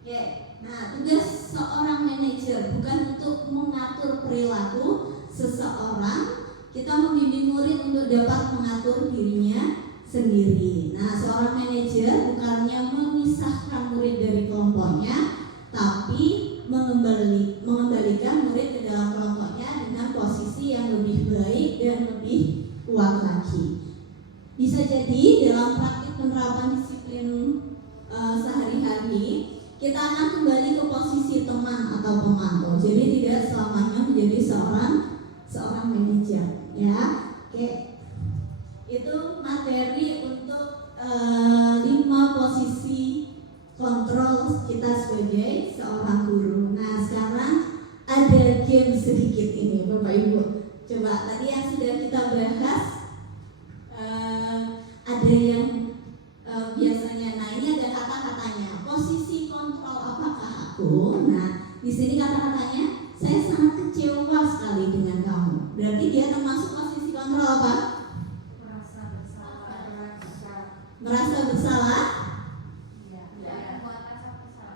Oke, nah tugas seorang manajer bukan untuk mengatur perilaku seseorang. Kita membimbing murid untuk dapat mengatur dirinya sendiri. Nah, seorang manajer bukannya memisahkan murid dari kelompoknya, tapi mengembalikan murid ke dalam kelompoknya dengan posisi yang lebih baik dan lebih kuat lagi. Bisa jadi dalam praktik penerapan disiplin sehari-hari kita akan kembali ke posisi teman atau pemantau. Jadi tidak selamanya menjadi seorang manajer, ya. Oke. Itu materi untuk 5 posisi kontrol kita sebagai seorang guru. Nah, sekarang ada game sedikit ini, Bapak Ibu. Coba tadi yang sudah kita bahas, ada yang biasanya. Nah, ini ada kata-katanya. Posisi kontrol apakah aku? Nah, di sini kata-katanya, saya sangat kecewa sekali dengan kamu. Berarti dia termasuk posisi kontrol apa? Merasa bersalah?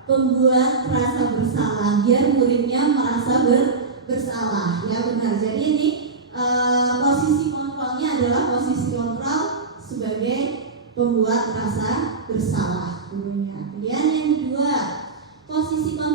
Pembuat rasa bersalah, biar muridnya merasa bersalah. Ya benar. Jadi ini posisi kontrolnya adalah posisi kontrol sebagai pembuat rasa bersalah gurunya. Kemudian yang kedua, posisi kontrol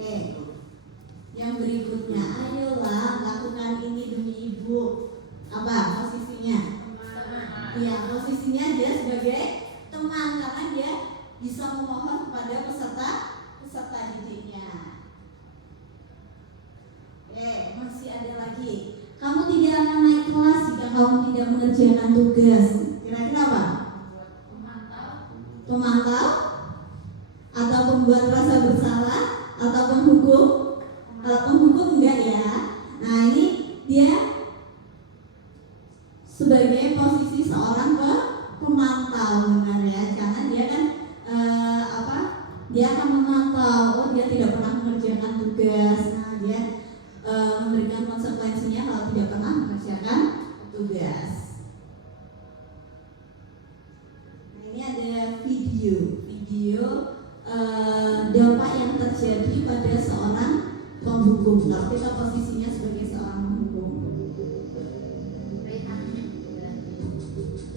Oke. Yang berikutnya, ayolah lakukan ini demi ibu. Apa posisinya? Iya, posisinya dia sebagai teman karena dia bisa memohon kepada peserta didiknya. Oke, masih ada lagi. Kamu tidak akan naik kelas jika kamu tidak mengerjakan tugas. Kira-kira apa? Pemantau? Atau pembuat rasa bersalah? Atau penghukum? Penghukum enggak ya? Nah ini dia sebagai posisi seorang pemantau, benar ya? Karena dia kan dia akan memantau, oh dia tidak pernah mengerjakan tugas. Nah dia memberikan konsekuensinya kalau tidak pernah mengerjakan tugas. Nah ini ada video dampak yang terjadi pada seorang penghukum. Kalau kita posisinya sebagai seorang penghukum.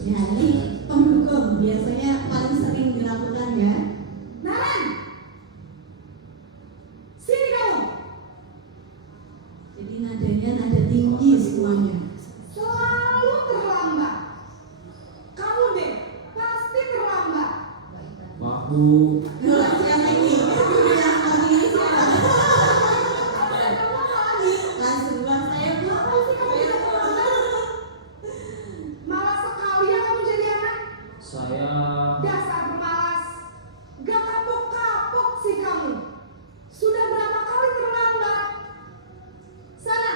Ya ini penghukum biasanya paling sering dilakukan ya. Naran, sini kamu. Jadi nadanya nada tinggi semuanya. Selalu terlambat. Kamu deh pasti terlambat. Maaf Bu. Siapa ini? Yang lagi ini siapa? Langsung bilang saya Bu. Malas sekali ya kamu jadi anak. Saya Dasar pemalas. Gak kapok-kapok sih kamu. Sudah berapa kali terlambat? Sana,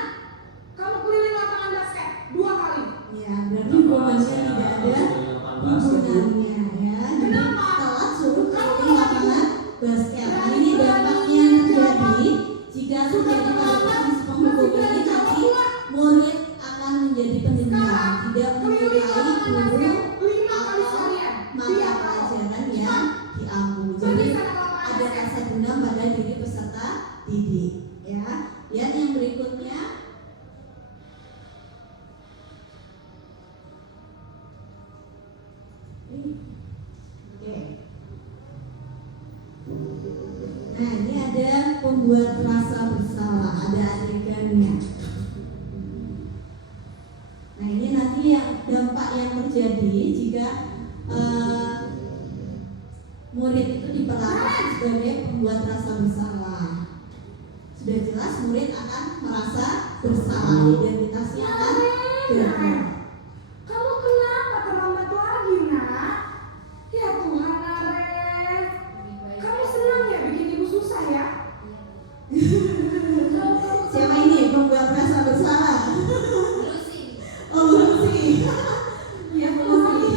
kamu keliling lapangan basket 2 kali. Ya, berarti hubungannya tidak ada hubungannya ya. Kenapa? Telat suruh keliling lapangan basket. Nah, ini dampaknya yang terjadi jika terjadi pada posisi penghukum ini nanti murid akan menjadi pendiam, tidak Keliling menilai lapangan guru basket 5 kali atau sekalian. mata Biar pelajaran yang diambil. Pergi Jadi sana ke lapangan ada basket. rasa dendam pada diri peserta didik ya. Dan yang berikutnya oke. Nah ini ada pembuat rasa bersalah, ada adegannya. Nah ini nanti yang dampak yang terjadi jika murid itu diperlakukan sebagai pembuat rasa bersalah. Sudah jelas murid akan merasa bersalah, identitasnya akan gagal. Kamu kenapa terlambat lagi, Nak? Ya Tuhan, Naren. Kamu senang ya bikin ibu susah ya? Siapa ini pembuat rasa bersalah? Oh Lucy. Ya Lucy.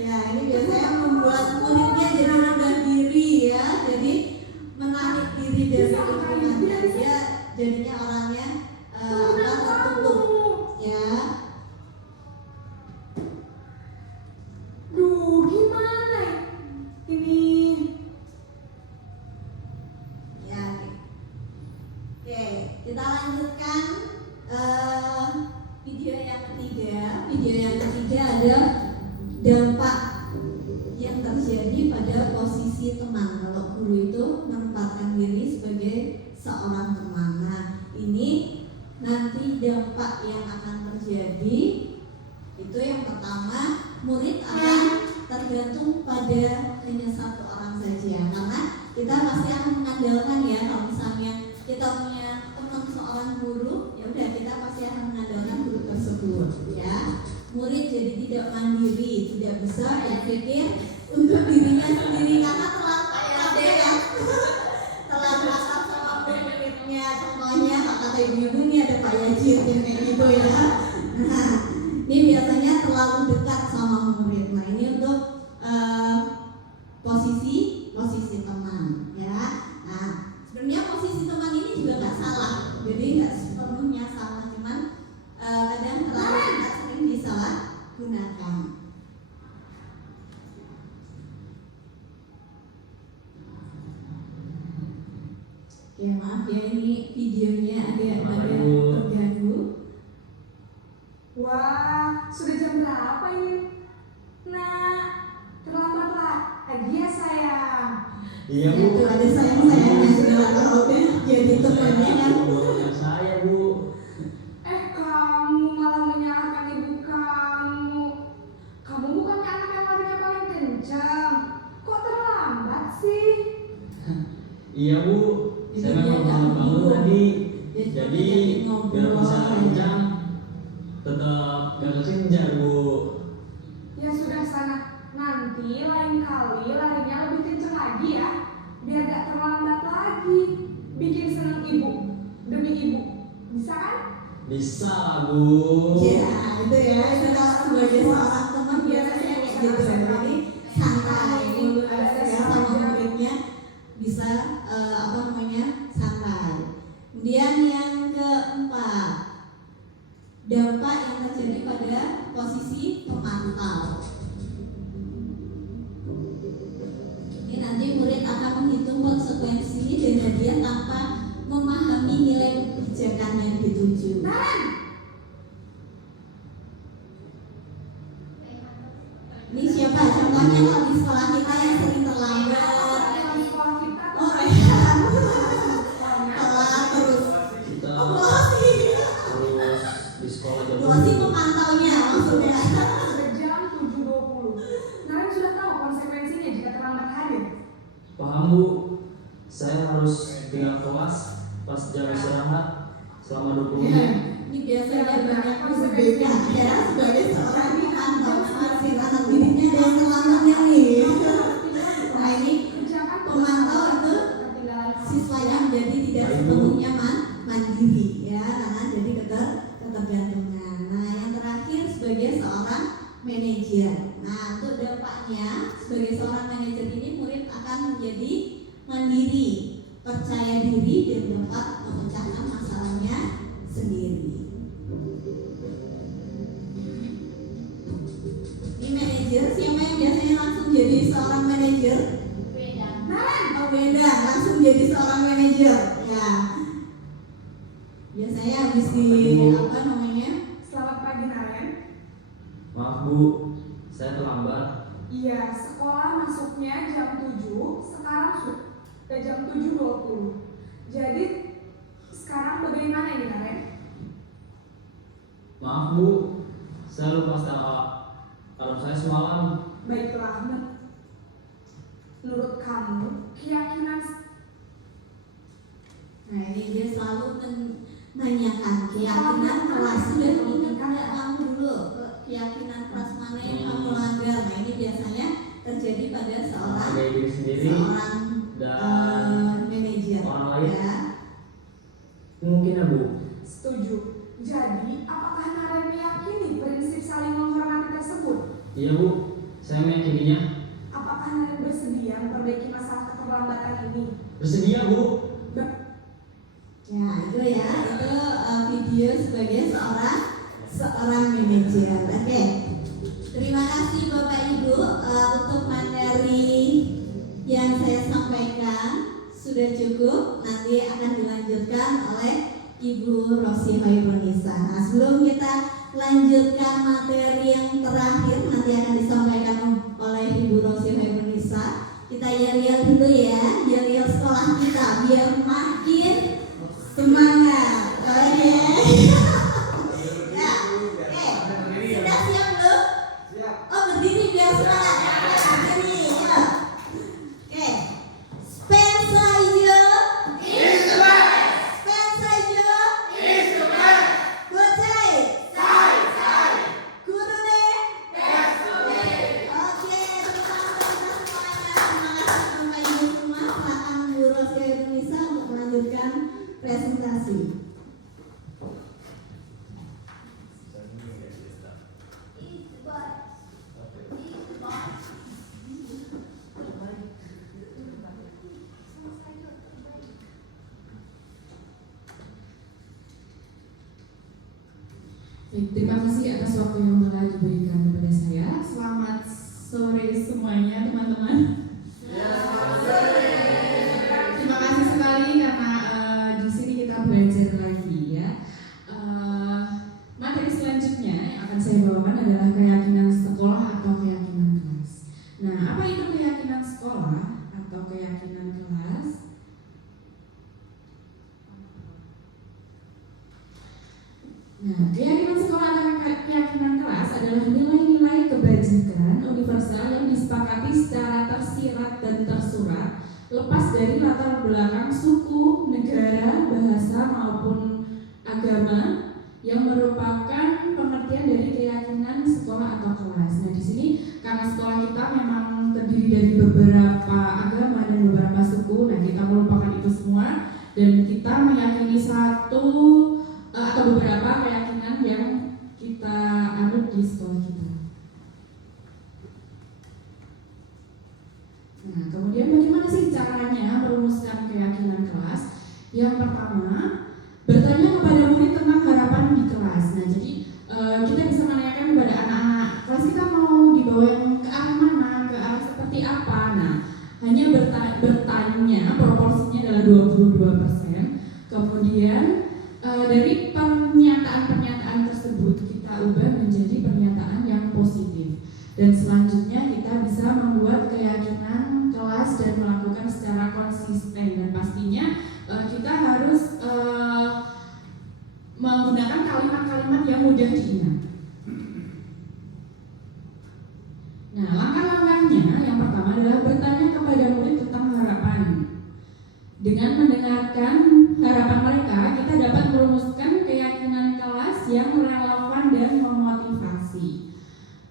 Ya ini biasanya membuat muridnya jadi rendah diri ya, jadi menarik diri dari lingkungannya. Dia jadinya orangnya tertutup ya. Duh, gimana ini? Ya, oke, kita lanjutkan video yang ketiga. Video yang ketiga ada dampak yang terjadi pada posisi teman. Kalau guru itu menempatkan diri sebagai seorang teman. Nah, ini nanti dampak yang akan terjadi itu yang pertama, murid akan tergantung pada hanya satu orang saja. Karena kita pasti akan mengandalkan ya, kalau misalnya kita punya teman seorang guru, ya udah kita pasti akan mengandalkan guru tersebut ya. Murid jadi tidak mandiri, tidak bisa berpikir untuk dirinya sendiri karena terlalu ada ya. Terlalu akrab sama muridnya. Contohnya kata ibu-ibu ini ada Pak Yajid yang kayak gitu ya. Nah, ini biasanya terlalu dekat sama murid. Nah, ini untuk posisi teman ya. Nah, sebenarnya posisi teman ini juga nggak salah. Jadi nggak sepenuhnya salah, cuman kadang terlalu dekat sering disalahgunakan. Ya maaf ya, ini videonya agak terganggu. Wah, sudah jam berapa ini? Nah, terlambat lagi ya sayang. Iya Bu. Itu ada sayang-sayangnya segala kalau udah jadi temannya kan. Doakan saya Bu. Kamu malah menyalahkan ibu kamu. Kamu bukannya anak yang larinya paling kencang. Kok terlambat sih? Iya Bu. Saya memang bangun bangun tadi. Jadi biar bisa kencang, tetap gak kekejar Bu. Ya sudah sana. Nanti lain kali larinya lebih kencang lagi ya. Biar gak terlambat lagi. Bikin senang ibu. Demi ibu. Bisa kan? Bisa lah Bu. Ya itu ya, itu kalau sebagai seorang teman biasanya kayak gitu. Jadi santai dulu ya sama muridnya bisa santai. Kemudian yang keempat, dampak yang terjadi pada posisi pemantau. Ini nanti murid akan menghitung konsekuensi dan hadiah tanpa memahami nilai kebijakan yang dituju. Ini siapa? Contohnya kalau di sekolah kita yang sering terlambat. Di sekolah kita tuh Oh Rehan. sekolahnya Telat terus. Kita Oh Blosi. terus di sekolah jam Blosi pemantaunya maksudnya. sudah jam 7.20. Naren sudah tahu konsekuensinya jika terlambat hadir. Paham Bu. Saya harus tinggal kelas pas jam istirahat selama 20 menit. Ini biasanya banyak berbeda ya sebagai seorang pemantau masih anak didiknya ada yang terlambatnya nih. Nah ini Kerjakan pemantau itu ketinggalan siswanya menjadi tidak sepenuhnya mandiri ya karena jadi ketergantungan. Nah yang terakhir sebagai seorang manajer. Nah untuk dampaknya sebagai seorang manajer ini murid akan menjadi mandiri, percaya diri dan dapat memecahkan masalahnya sendiri. Ini manajer, siapa yang biasanya langsung jadi seorang manajer? Beda. Oh beda, langsung jadi seorang manajer. Ya. Biasanya habis di apa namanya? Selamat pagi Naren. Maaf Bu, saya terlambat. Iya, sekolah masuknya jam 7, sekarang sudah jam 7.20. Jadi sekarang bagaimana ini Naren? Maaf Bu, saya lupa alarm saya semalam. Baiklah, menurut kamu keyakinan Nah ini dia selalu menanyakan keyakinan kelas sudah ingat nggak kamu dulu keyakinan kelas mana yang kamu langgar. Nah ini biasanya terjadi pada seorang Hargai diri sendiri dan manajer orang lain. ya. Mungkin ya Bu. setuju. Jadi, apakah Naren meyakini prinsip saling menghormati tersebut? Iya Bu, saya meyakininya. Apakah Naren bersedia memperbaiki masalah keterlambatan ini? Bersedia Bu. Ya itu ya itu video sebagai seorang manajer. Oke. Terima kasih Bapak Ibu untuk materi yang saya sampaikan sudah cukup. Nanti akan dilanjutkan oleh Ibu Rosi Hoirunisa. Nah, sebelum kita lanjutkan materi yang terakhir nanti akan disampaikan oleh Ibu Rosi Hoirunisa. Kita yel-yel dulu ya, yel-yel sekolah kita biar makin semangat. Oke. Ya. Sudah siap belum? Oh berdiri biar semangat. Berdiri. Ya. Oke. Pen saja. Pen saja. Bocai. Guru deh. Oke, bersama kita semuanya. Terima kasih Bapak Ibu semua. Silakan Bu Rosi Indonesia untuk melanjutkan presentasi. Baik, terima kasih atas waktu yang telah diberikan kepada saya. Selamat sore semuanya teman-teman. Terima kasih sekali karena di sini kita belajar lagi ya. Materi selanjutnya yang akan saya bawakan adalah keyakinan sekolah atau keyakinan kelas. Nah, apa itu keyakinan sekolah atau keyakinan Nah, keyakinan sekolah atau keyakinan kelas adalah nilai-nilai kebajikan universal yang disepakati secara tersirat dan tersurat, lepas dari latar belakang suku, negara, bahasa maupun agama, yang merupakan pengertian dari keyakinan sekolah atau kelas. Nah, di sini karena sekolah kita memang terdiri dari beberapa agama dan beberapa suku, nah kita melupakan itu semua dan kita meyakini satu atau beberapa keyakinan yang kita anut di sekolah kita. Nah, kemudian bagaimana sih caranya merumuskan keyakinan kelas? Yang pertama, bertanya kepada murid tentang harapan di kelas. Nah, jadi kita bisa menanyakan kepada anak-anak kelas kita mau dibawa yang ke arah mana, ke arah seperti apa. Nah, hanya bertanya proporsinya adalah 22%. Kemudian dari pernyataan-pernyataan tersebut kita ubah menjadi pernyataan yang positif. Dan selanjutnya kita bisa membuat keyakinan kelas dan melakukan secara konsisten, dan pastinya kita harus menggunakan kalimat-kalimat yang mudah diingat. Nah, langkah-langkahnya yang pertama adalah bertanya kepada murid tentang harapan. Dengan mendengarkan harapan mereka, kita dapat merumuskan keyakinan kelas yang relevan dan memotivasi.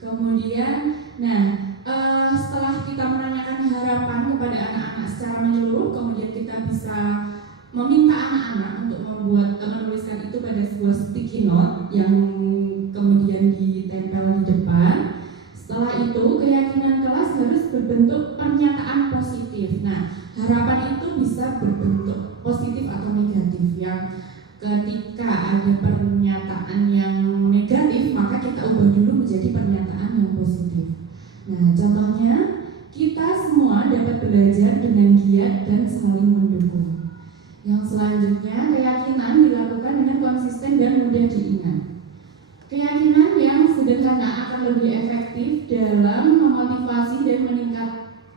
Kemudian, setelah kita menanyakan harapan kepada anak-anak secara menyeluruh, kemudian kita bisa meminta anak-anak untuk menuliskan itu pada sebuah sticky note yang kemudian ditempel di depan. Setelah itu, keyakinan kelas harus berbentuk pernyataan positif. Nah, harapan itu bisa berbentuk positif atau negatif. Yang ketika ada pernyataan yang negatif, maka kita ubah dulu menjadi pernyataan yang positif. Nah, contohnya, kita semua dapat belajar dengan giat dan saling mendukung. Yang selanjutnya, keyakinan dilakukan dengan konsisten dan mudah diingat. Keyakinan yang sederhana akan lebih efektif dalam memotivasi dan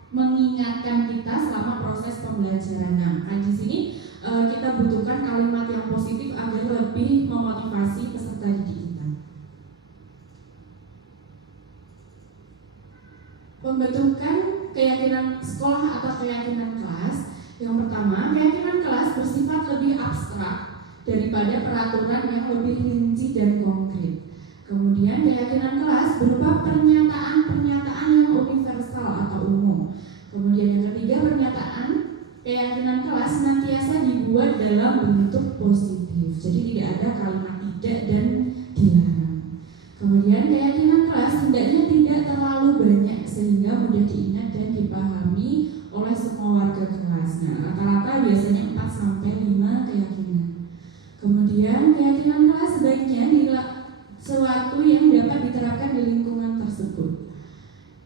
mengingatkan kita selama proses pembelajaran. Nah, di sini kita butuhkan kalimat yang positif agar lebih memotivasi peserta didik kita. Pembentukan keyakinan sekolah atau keyakinan kelas. Yang pertama, keyakinan kelas bersifat lebih abstrak daripada peraturan yang lebih rinci dan konkret. Kemudian keyakinan kelas berupa pernyataan-pernyataan yang universal atau umum. Kemudian yang ketiga, keyakinan kelas senantiasa dibuat dalam bentuk positif. Jadi tidak ada kalimat tidak dan dilarang. Kemudian keyakinan kelas hendaknya tidak terlalu banyak sehingga mudah diingat dan dipahami oleh semua warga kelas. Nah, rata-rata biasanya 4-5 keyakinan. Kemudian keyakinan kelas sebaiknya sesuatu yang dapat diterapkan di lingkungan tersebut.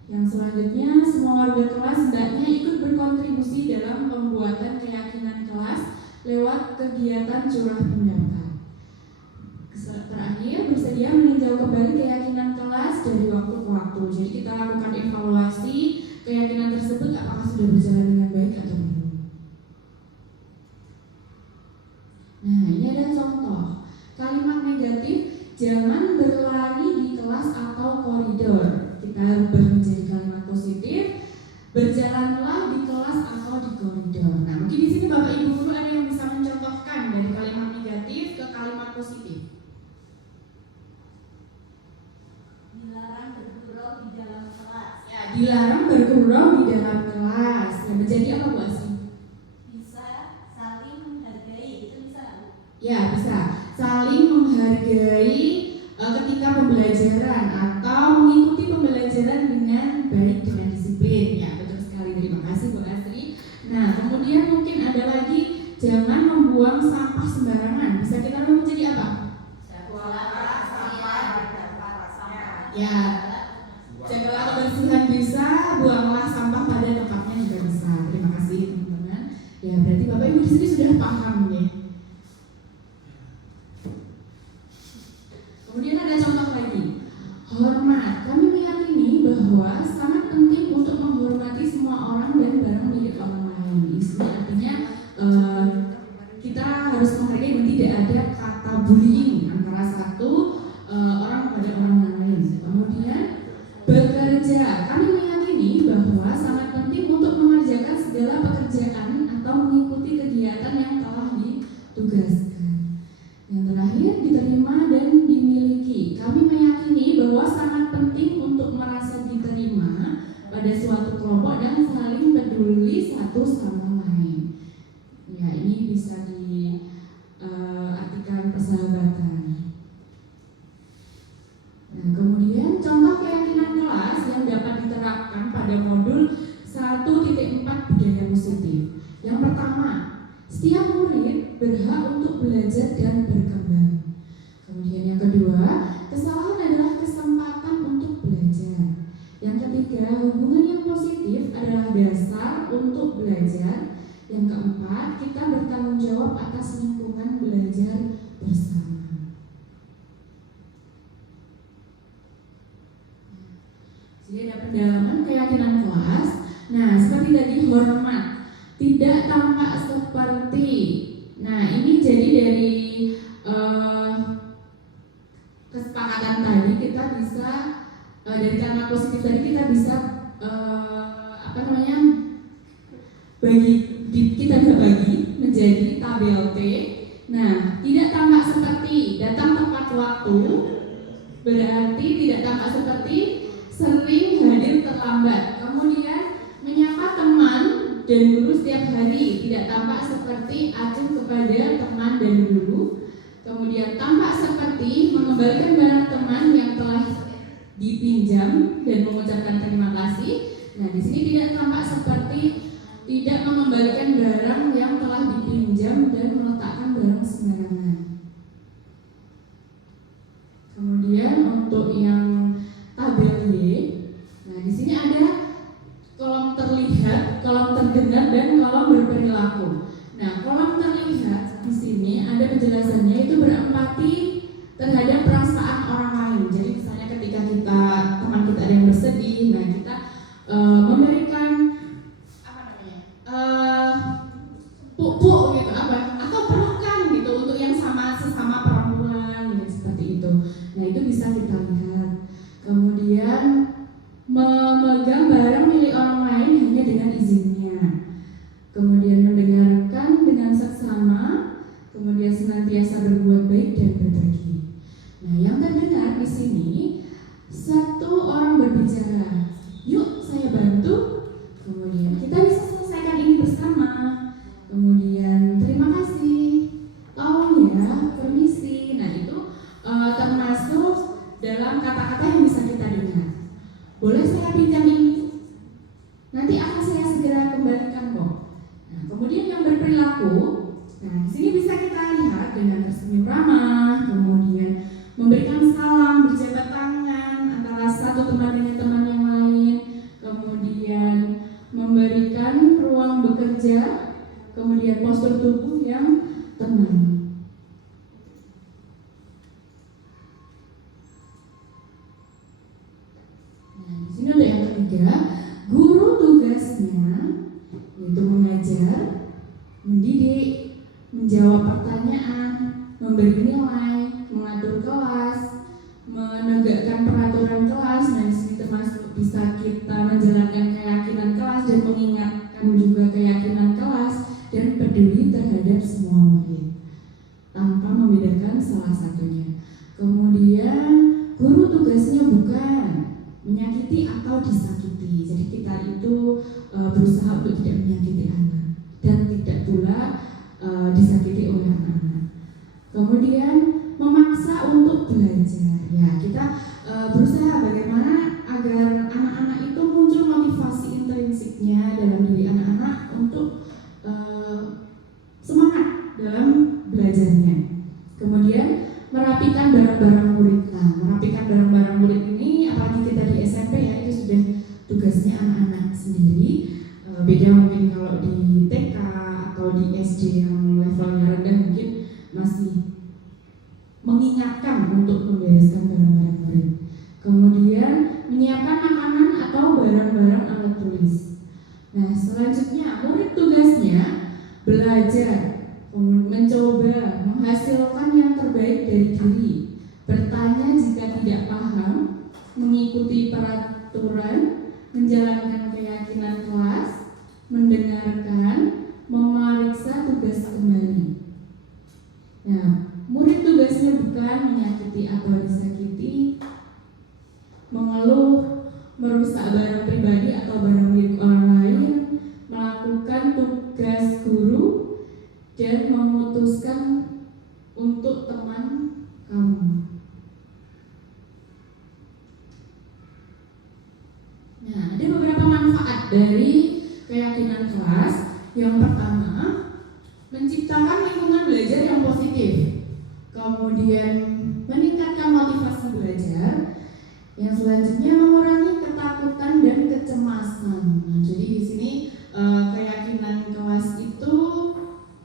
Yang selanjutnya, semua warga kelas hendaknya ikut berkontribusi dalam pembuatan keyakinan kelas lewat kegiatan curah pendapat. Terakhir, bersedia meninjau kembali keyakinan kelas dari waktu ke waktu. Jadi kita lakukan evaluasi keyakinan tersebut apakah sudah berjalan dengan baik atau belum. Nah, ini ada contoh kalimat negatif. Jangan berlari di kelas atau koridor. Kita ubah menjadi kalimat positif. Berjalanlah di kelas atau di koridor. Nah, mungkin di sini Bapak Ibu guru ada yang bisa mencontohkan dari kalimat negatif ke kalimat positif. Dilarang bergurau di dalam kelas. Ya, dilarang bergurau di dalam kelas. Nah, menjadi apa Bu Asri? Bisa saling menghargai, itu bisa nggak, Bu? Ya, bisa. Saling menghargai ketika pembelajaran atau mengikuti pembelajaran dengan baik, dengan disiplin. Ya, betul sekali. Terima kasih Bu Asri. Nah, kemudian mungkin ada lagi, jangan membuang sampah sembarangan. Bisa kita ubah menjadi apa? Buanglah sampah di tempat sampah. Ya, jagalah kebersihan bisa, buanglah sampah pada tempatnya juga bisa. Terima kasih teman-teman. Ya, berarti Bapak Ibu di sini sudah paham ya. Kemudian ada contoh lagi, hormat. Kami meyakini bahwa sangat penting untuk menghormati semua orang dan barang milik orang lain. Ini artinya kita harus menghargai dan tidak ada kata bullying antara satu pertama, setiap murid berhak untuk belajar dan berkembang. Kemudian yang kedua, kesalahan adalah kesempatan untuk belajar. Yang ketiga, hubungan yang positif adalah dasar untuk belajar. Yang keempat, kita bertanggung jawab atas lingkungan belajar bersama. Jadi ada pendalaman keyakinan kelas. Nah, seperti tadi hormat, tidak tampak seperti. Nah, ini jadi dari kesepakatan tadi kita bisa dari kalimat positif tadi kita bisa kita bisa bagi menjadi tabel T. Nah, tidak tampak seperti, datang tepat waktu, berarti tidak tampak seperti sering hadir terlambat. Kemudian menyapa teman dan guru setiap hari, tidak tampak seperti acuh kepada teman dan guru. Kemudian tampak seperti mengembalikan barang teman yang telah dipinjam dan mengucapkan terima kasih. Nah, di sini tidak tampak seperti tidak mengembalikan barang yang telah dipinjam dan meletakkan barang sembarangan. Kemudian untuk yang tabel Y, nah di sini ada kolom terlihat, kolom terdengar dan kolom berperilaku. Nah, kolom terlihat di sini ada penjelasannya, itu berempati terhadap perasaan orang lain. Jadi misalnya ketika teman kita ada yang bersedih, nah kita memberikan pupuk gitu atau pelukan gitu untuk yang sesama perempuan gitu, seperti itu. Nah, itu bisa kita lihat. Kemudian memegang barang milik orang lain hanya dengan izinnya. Kemudian mendengarkan dengan seksama, kemudian senantiasa berbuat baik dan berbagi. Nah, yang terdengar di sini satu orang berbicara, yuk saya bantu. Kemudian kita bisa selesaikan ini bersama. Kemudian terima kasih, tolong ya, permisi. Nah, itu termasuk dalam kata-kata yang bisa kita dengar. Boleh saya pinjam ini? Nanti akan saya segera kembalikan kok. Nah, kemudian yang berperilaku, nah di sini bisa kita lihat dengan tersenyum ramah, kemudian memberikan salam, berjabat tangan antara satu teman dengan teman yang lain, kemudian memberikan ruang bekerja, kemudian postur tubuh yang tenang. Nah, di sini ada yang ketiga, guru tugasnya yaitu mengajar, mendidik, menjawab pertanyaan, memberi nilai, mengatur kelas, menegakkan peraturan kelas. Nah, di sini termasuk bisa kita menjalankan keyakinan kelas dan mengingatkan juga keyakinan kelas dan peduli terhadap semua murid tanpa membedakan salah satunya. Kemudian guru tugasnya bukan menyakiti atau disakiti. Jadi kita itu berusaha untuk tidak menyakiti anak dan tidak pula disakiti oleh anak-anak. Kemudian memaksa untuk belajar. Ya, kita berusaha bagaimana agar anak-anak itu muncul motivasi intrinsiknya dalam diri anak-anak untuk semangat dalam belajarnya. Kemudian merapikan barang-barang murid. Nah, merapikan barang-barang murid ini apalagi kita di SMP ya, itu sudah tugasnya anak-anak sendiri. Beda mungkin kalau di TK atau di SD yang levelnya rendah mungkin masih mengingatkan untuk membereskan barang-barang murid. Kemudian menyiapkan makanan atau barang-barang alat tulis. Nah, selanjutnya murid tugasnya belajar, mencoba menghasilkan yang terbaik dari diri, bertanya jika tidak paham, mengikuti peraturan, menjalankan keyakinan kelas, mendengarkan, memeriksa tugas kembali. Nah, murid tugasnya bukan menyakiti atau disakiti, mengeluh, merusak barang pribadi atau barang milik orang lain, melakukan tugas guru, dan memutuskan untuk teman kamu. Nah, ada beberapa manfaat dari keyakinan kelas. Yang pertama,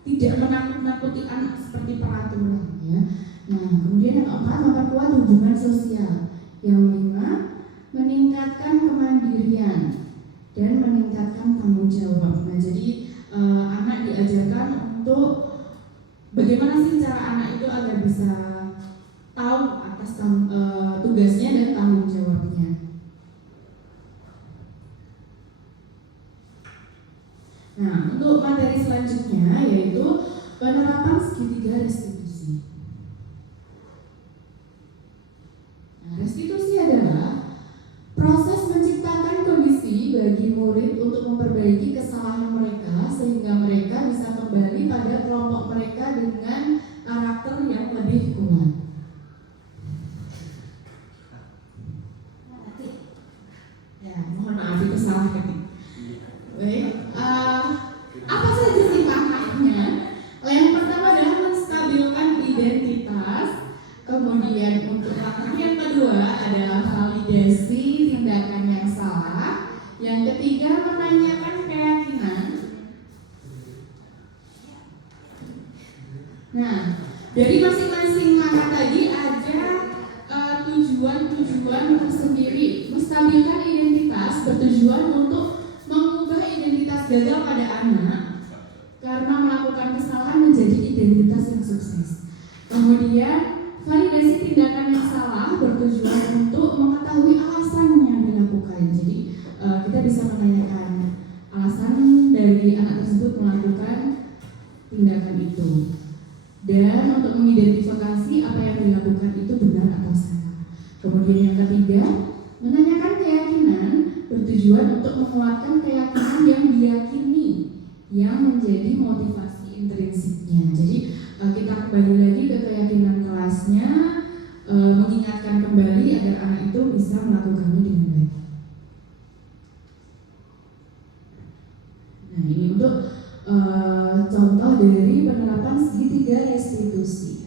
tidak menakut-nakuti anak seperti peraturan ya. Nah, kemudian yang keempat, memperkuat hubungan sosial. Yang kelima, meningkatkan kemandirian dan meningkatkan tanggung jawab. Nah, jadi anak diajarkan untuk bagaimana sih cara anak itu agar bisa tahu atas tugasnya dan tanggung jawabnya. Nah, untuk materi selanjutnya yaitu penerapan segitiga restitusi. Nah, restitusi adalah proses menciptakan kondisi bagi murid untuk memperbaiki kesalahan mereka sehingga mereka bisa kembali pada kelompok mereka dengan karakter yang lebih kuat. Ya, mohon maaf itu salah ketik. Baik, apa saja sih langkahnya? Yang pertama adalah menstabilkan identitas. Kemudian untuk langkah yang kedua adalah validasi tindakan yang salah. Yang ketiga menanyakan keyakinan. Nah, dari masing-masing langkah tadi ada tujuan-tujuan tersendiri. Menstabilkan identitas bertujuan untuk mengubah identitas gagal pada anak karena melakukan kesalahan menjadi identitas yang sukses. Kemudian validasi tindakan yang salah bertujuan untuk mengetahui alasan yang dilakukan. Jadi kita bisa menanyakan alasan dari anak tersebut melakukan tindakan itu. Dan untuk mengidentifikasi apa yang dilakukan itu benar atau salah. Kemudian yang ketiga, menanyakan keyakinan bertujuan untuk menguatkan keyakinan yang diyakini yang menjadi motivasi intrinsiknya. Jadi kita kembali lagi ke keyakinan kelasnya, mengingatkan kembali agar anak itu bisa melakukannya dengan baik. Nah, ini untuk contoh dari penerapan segitiga restitusi.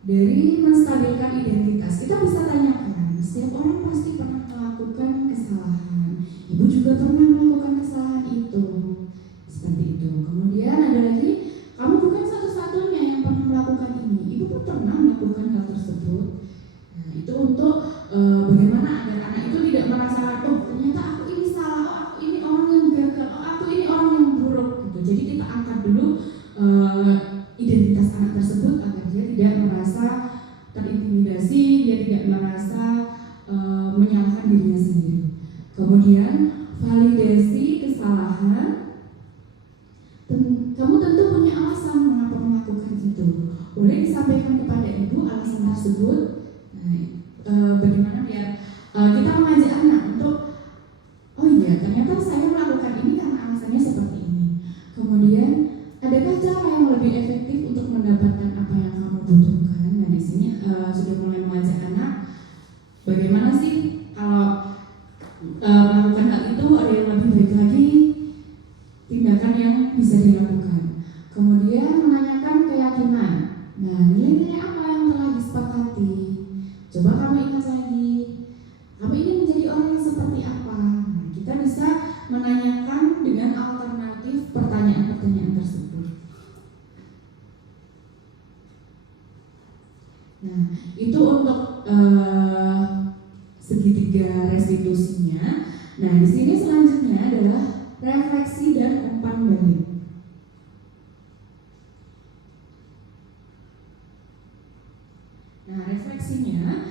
Dari menstabilkan identitas, kita bisa tanyakan, setiap orang pasti pernah melakukan kesalahan. Ibu juga pernah melakukan kesalahan itu. Seperti itu. Kemudian ada lagi, kamu bukan satu-satunya yang pernah melakukan ini. Ibu pun pernah melakukan hal tersebut. Nah, itu untuk bagaimana agar anak itu tidak merasa, oh ternyata aku ini salah, oh aku ini orang yang gagal, oh aku ini orang yang buruk gitu. Jadi kita angkat dulu identitas anak tersebut agar dia tidak merasa terintimidasi, dia tidak merasa menyalahkan dirinya sendiri. Kemudian validasi kesalahan. Kamu tentu punya alasan mengapa melakukan itu. Boleh disampaikan kepada ibu alasan tersebut. Nah, bagaimana biar kita mengajak anak untuk, oh iya ternyata saya melakukan ini karena alasannya seperti ini. Kemudian adakah cara yang lebih efektif untuk mendapatkan apa yang kamu butuhkan? Nah, di sini sudah mulai mengajak anak bagaimana sih kalau melakukan hal itu ada yang lebih baik lagi, tindakan yang bisa dilakukan. Kemudian menanyakan keyakinan. Nah, nilai-nilai apa yang telah disepakati? Coba kamu ingat lagi. Kamu ingin menjadi orang yang seperti apa? Nah, kita bisa menanyakan dengan alternatif pertanyaan-pertanyaan tersebut. Nah, itu untuk segitiga restitusinya. Nah, di sini selanjutnya adalah refleksi dan umpan balik. Nah, refleksinya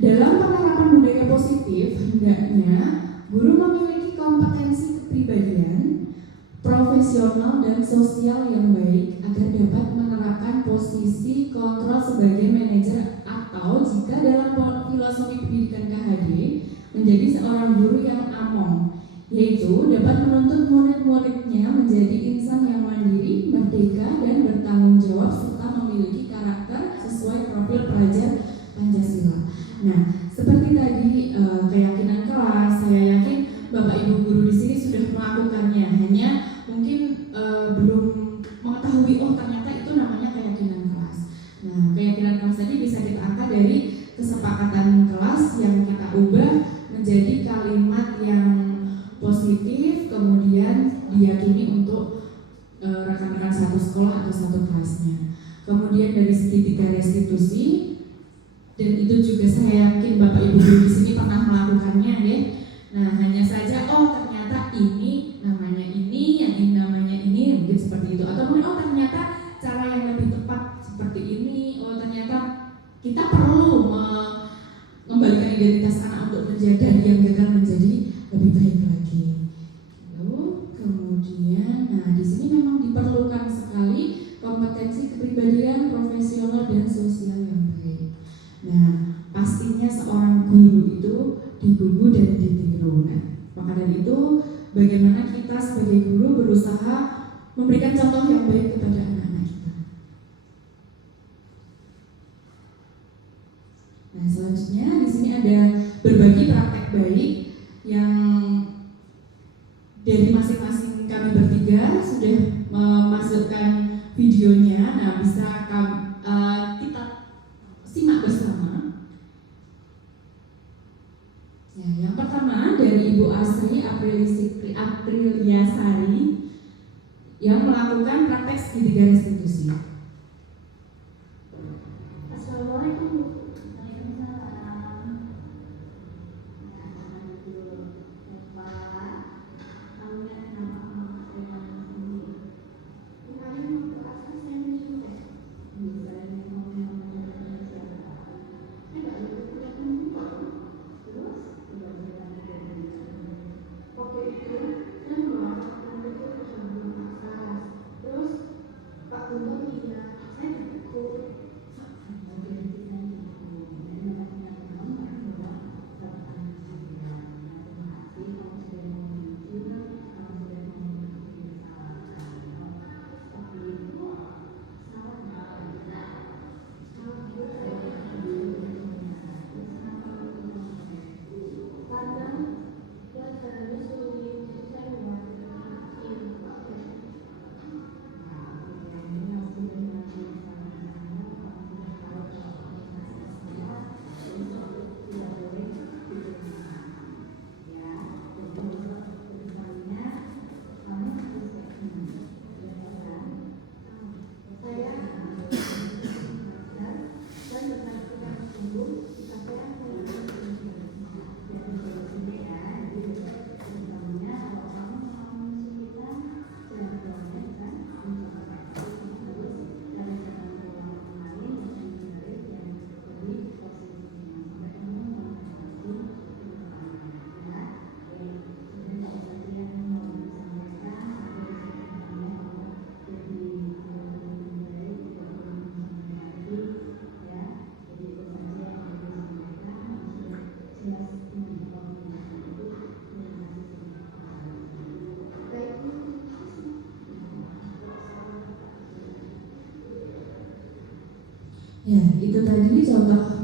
dalam penerapan budaya positif hendaknya guru memiliki kompetensi kepribadian, profesional dan sosial yang baik agar dapat menerapkan posisi kontrol sebagai manajer atau jika dalam filosofi pendidikan KHD menjadi seorang guru yang among, yaitu dapat menuntut murid-muridnya menjadi insan yang mandiri, merdeka, dan bertanggung jawab serta memiliki karakter sesuai profil pelajar Pancasila. Nah, seperti tadi keyakinan kelas, saya yakin Bapak Ibu guru di sini sudah melakukannya, hanya mungkin belum mengetahui oh ternyata itu namanya keyakinan kelas. Nah, keyakinan kelas tadi bisa kita angkat dari kesepakatan kelas yang kita ubah menjadi kalimat yang positif, kemudian diyakini untuk rekan-rekan satu sekolah atau satu kelasnya. Kemudian dari segitiga restitusi, dan itu juga saya yakin Bapak Ibu di sini pernah melakukannya ya. Nah, hanya saja ternyata ini namanya ini, yang ini namanya ini, mungkin seperti itu. Atau mungkin ternyata cara yang lebih tepat seperti ini. Ternyata kita perlu mengembalikan identitas anak untuk menjaga yang gagal menjadi lebih baik lagi. Lalu kemudian, nah di sini memang diperlukan sekali kompetensi kepribadian, profesional dan sosial yang baik. Nah, pastinya seorang guru itu digugu dan ditiru. Nah, maka dari itu bagaimana kita sebagai guru berusaha memberikan contoh yang baik kepada anak-anak kita. Nah, selanjutnya di sini ada berbagi praktek baik yang dari masing-masing kami bertiga sudah memasukkan videonya. Nah, bisa kita simak bersama. Ya, yang pertama dari Ibu Asri Apriliasari yang melakukan praktek segitiga restitusi. Assalamualaikum Bu. Ya, itu tadi contoh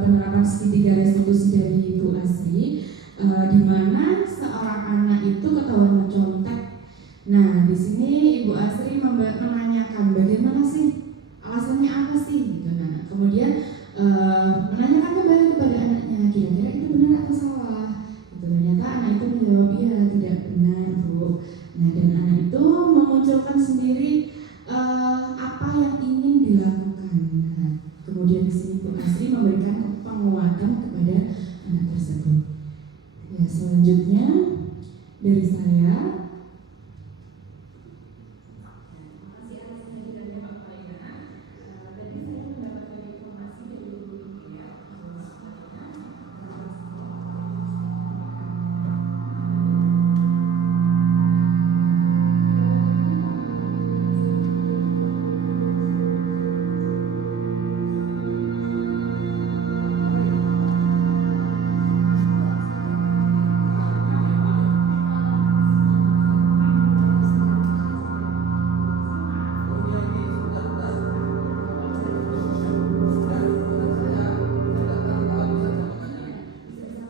penerapan segitiga restitusi dari Ibu Asri, di mana seorang anak itu ketahuan mencontek. Nah, di sini Ibu Asri menanyakan bagaimana sih, alasannya apa sih, gitu. Nah, kemudian menanyakan kembali kepada anaknya, kira-kira itu benar atau salah. Gitu. Ternyata anak itu menjawab, iya tidak benar Bu. Nah, dan anak itu memunculkan sendiri apa yang ingin dilakukan. Nah, kemudian di sini Bu Asri memberikan penguatan kepada anak tersebut. Ya, selanjutnya dari saya.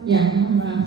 Ya, mohon maaf.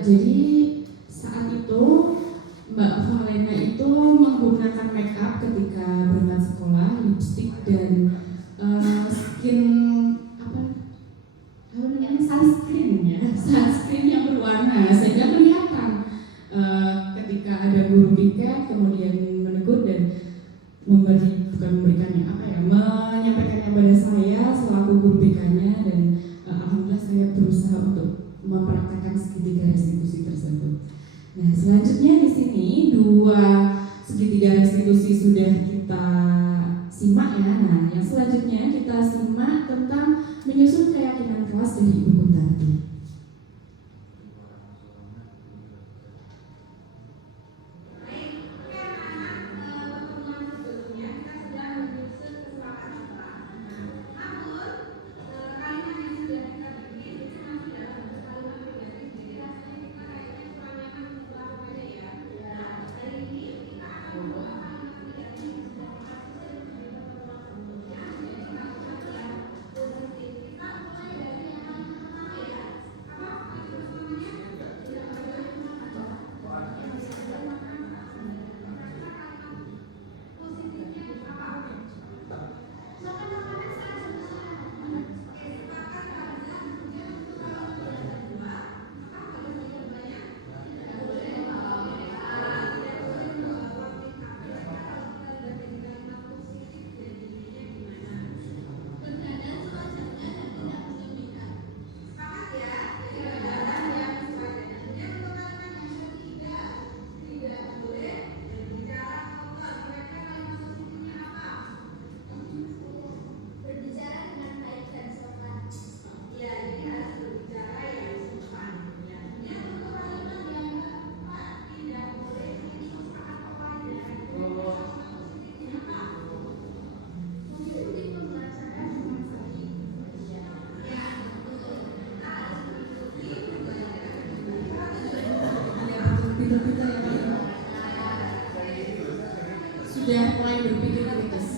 Jadi saat itu Mbak Valena itu menggunakan make up ketika berangkat sekolah, lipstick dan skin apa namanya sunscreen ya, sunscreen yang berwarna sehingga kelihatan ketika ada guru piket kemudian menegur dan menyampaikannya pada saya selaku guru BK-nya, dan alhamdulillah saya berusaha untuk mempraktekkan segitiga restitusi tersebut. Nah, selanjutnya di sini 2 segitiga restitusi sudah kita simak ya. Nah, yang selanjutnya kita simak tentang menyusun keyakinan kelas dari Ibu Kuntarti. Sudah mulai berpikir kritis.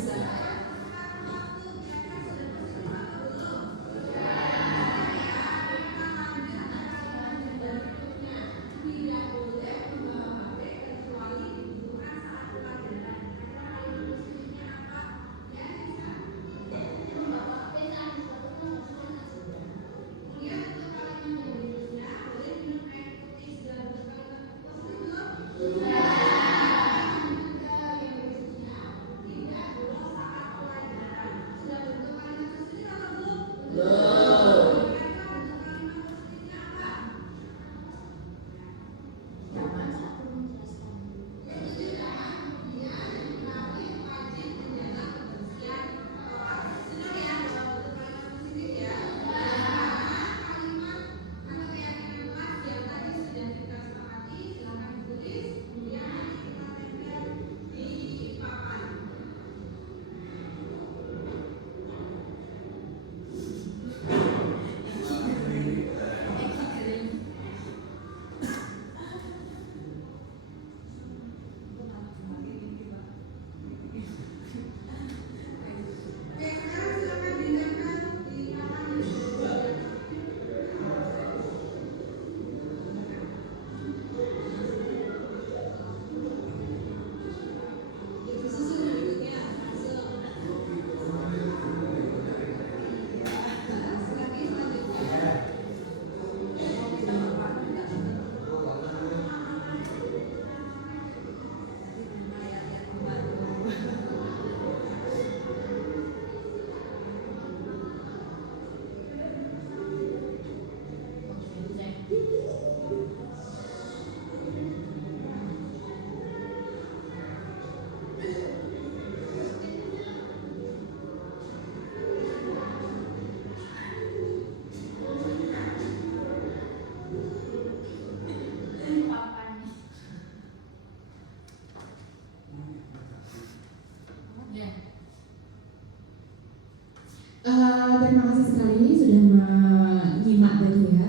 Terima kasih sekali sudah menyimak tadi ya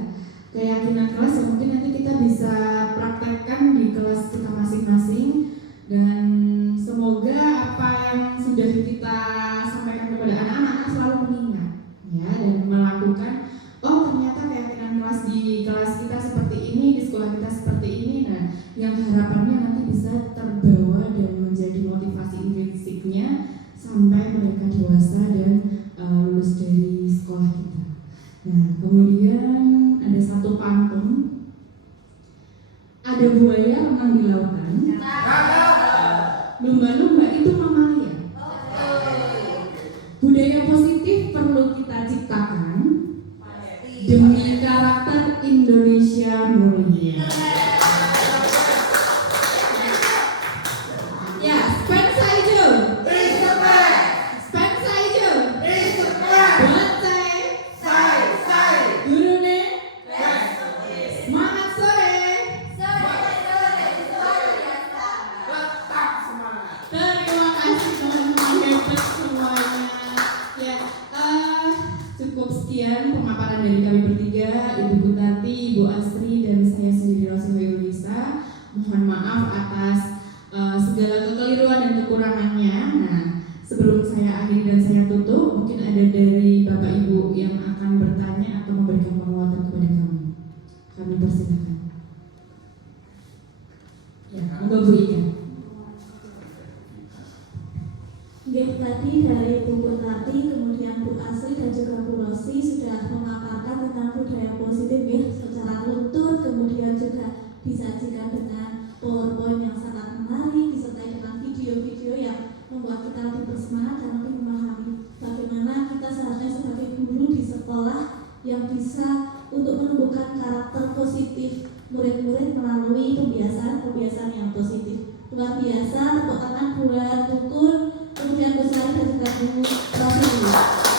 keyakinan kelas yang mungkin nanti kita bisa praktekkan di kelas kita masing-masing, dan semoga apa yang sudah kita sampaikan kepada anak-anak selalu mengingat ya, dan melakukan, oh ternyata keyakinan kelas di kelas kita seperti ini, di sekolah lumba-lumba itu mamalia. Budaya positif perlu kita ciptakan demi karakter Indonesia mulia. Ya, Spensa hijau. Spensa hijau. Buat saya. Gurune. Semangat sore. Terima kasih teman-teman hebat semuanya. Ya, cukup sekian pemaparan dari kami bertiga, Ibu Butati, Ibu Asri, dan saya sendiri Rosi Hoirunisa. Mohon maaf atas segala kekeliruan dan kekurangannya. Nah, sebelum saya akhiri dan saya tutup, mungkin ada dari Bapak Ibu yang akan bertanya atau memberikan penguatan kepada kami. Kami persilakan. Ya, monggo Bu Ika. Tadi dari Bu Butati, kemudian Bu Asri dan juga Bu Rosi sudah memaparkan tentang budaya positif ya secara runtut, kemudian juga disajikan dengan PowerPoint yang sangat menarik, disertai dengan video-video yang membuat kita lebih bersemangat dan lebih memahami bagaimana kita seharusnya sebagai guru di sekolah yang bisa untuk menumbuhkan karakter positif murid-murid melalui pembiasaan yang positif. Luar biasa, tepuk tangan buat Bukun, kemudian Bu Sari dan juga Bu Rosi.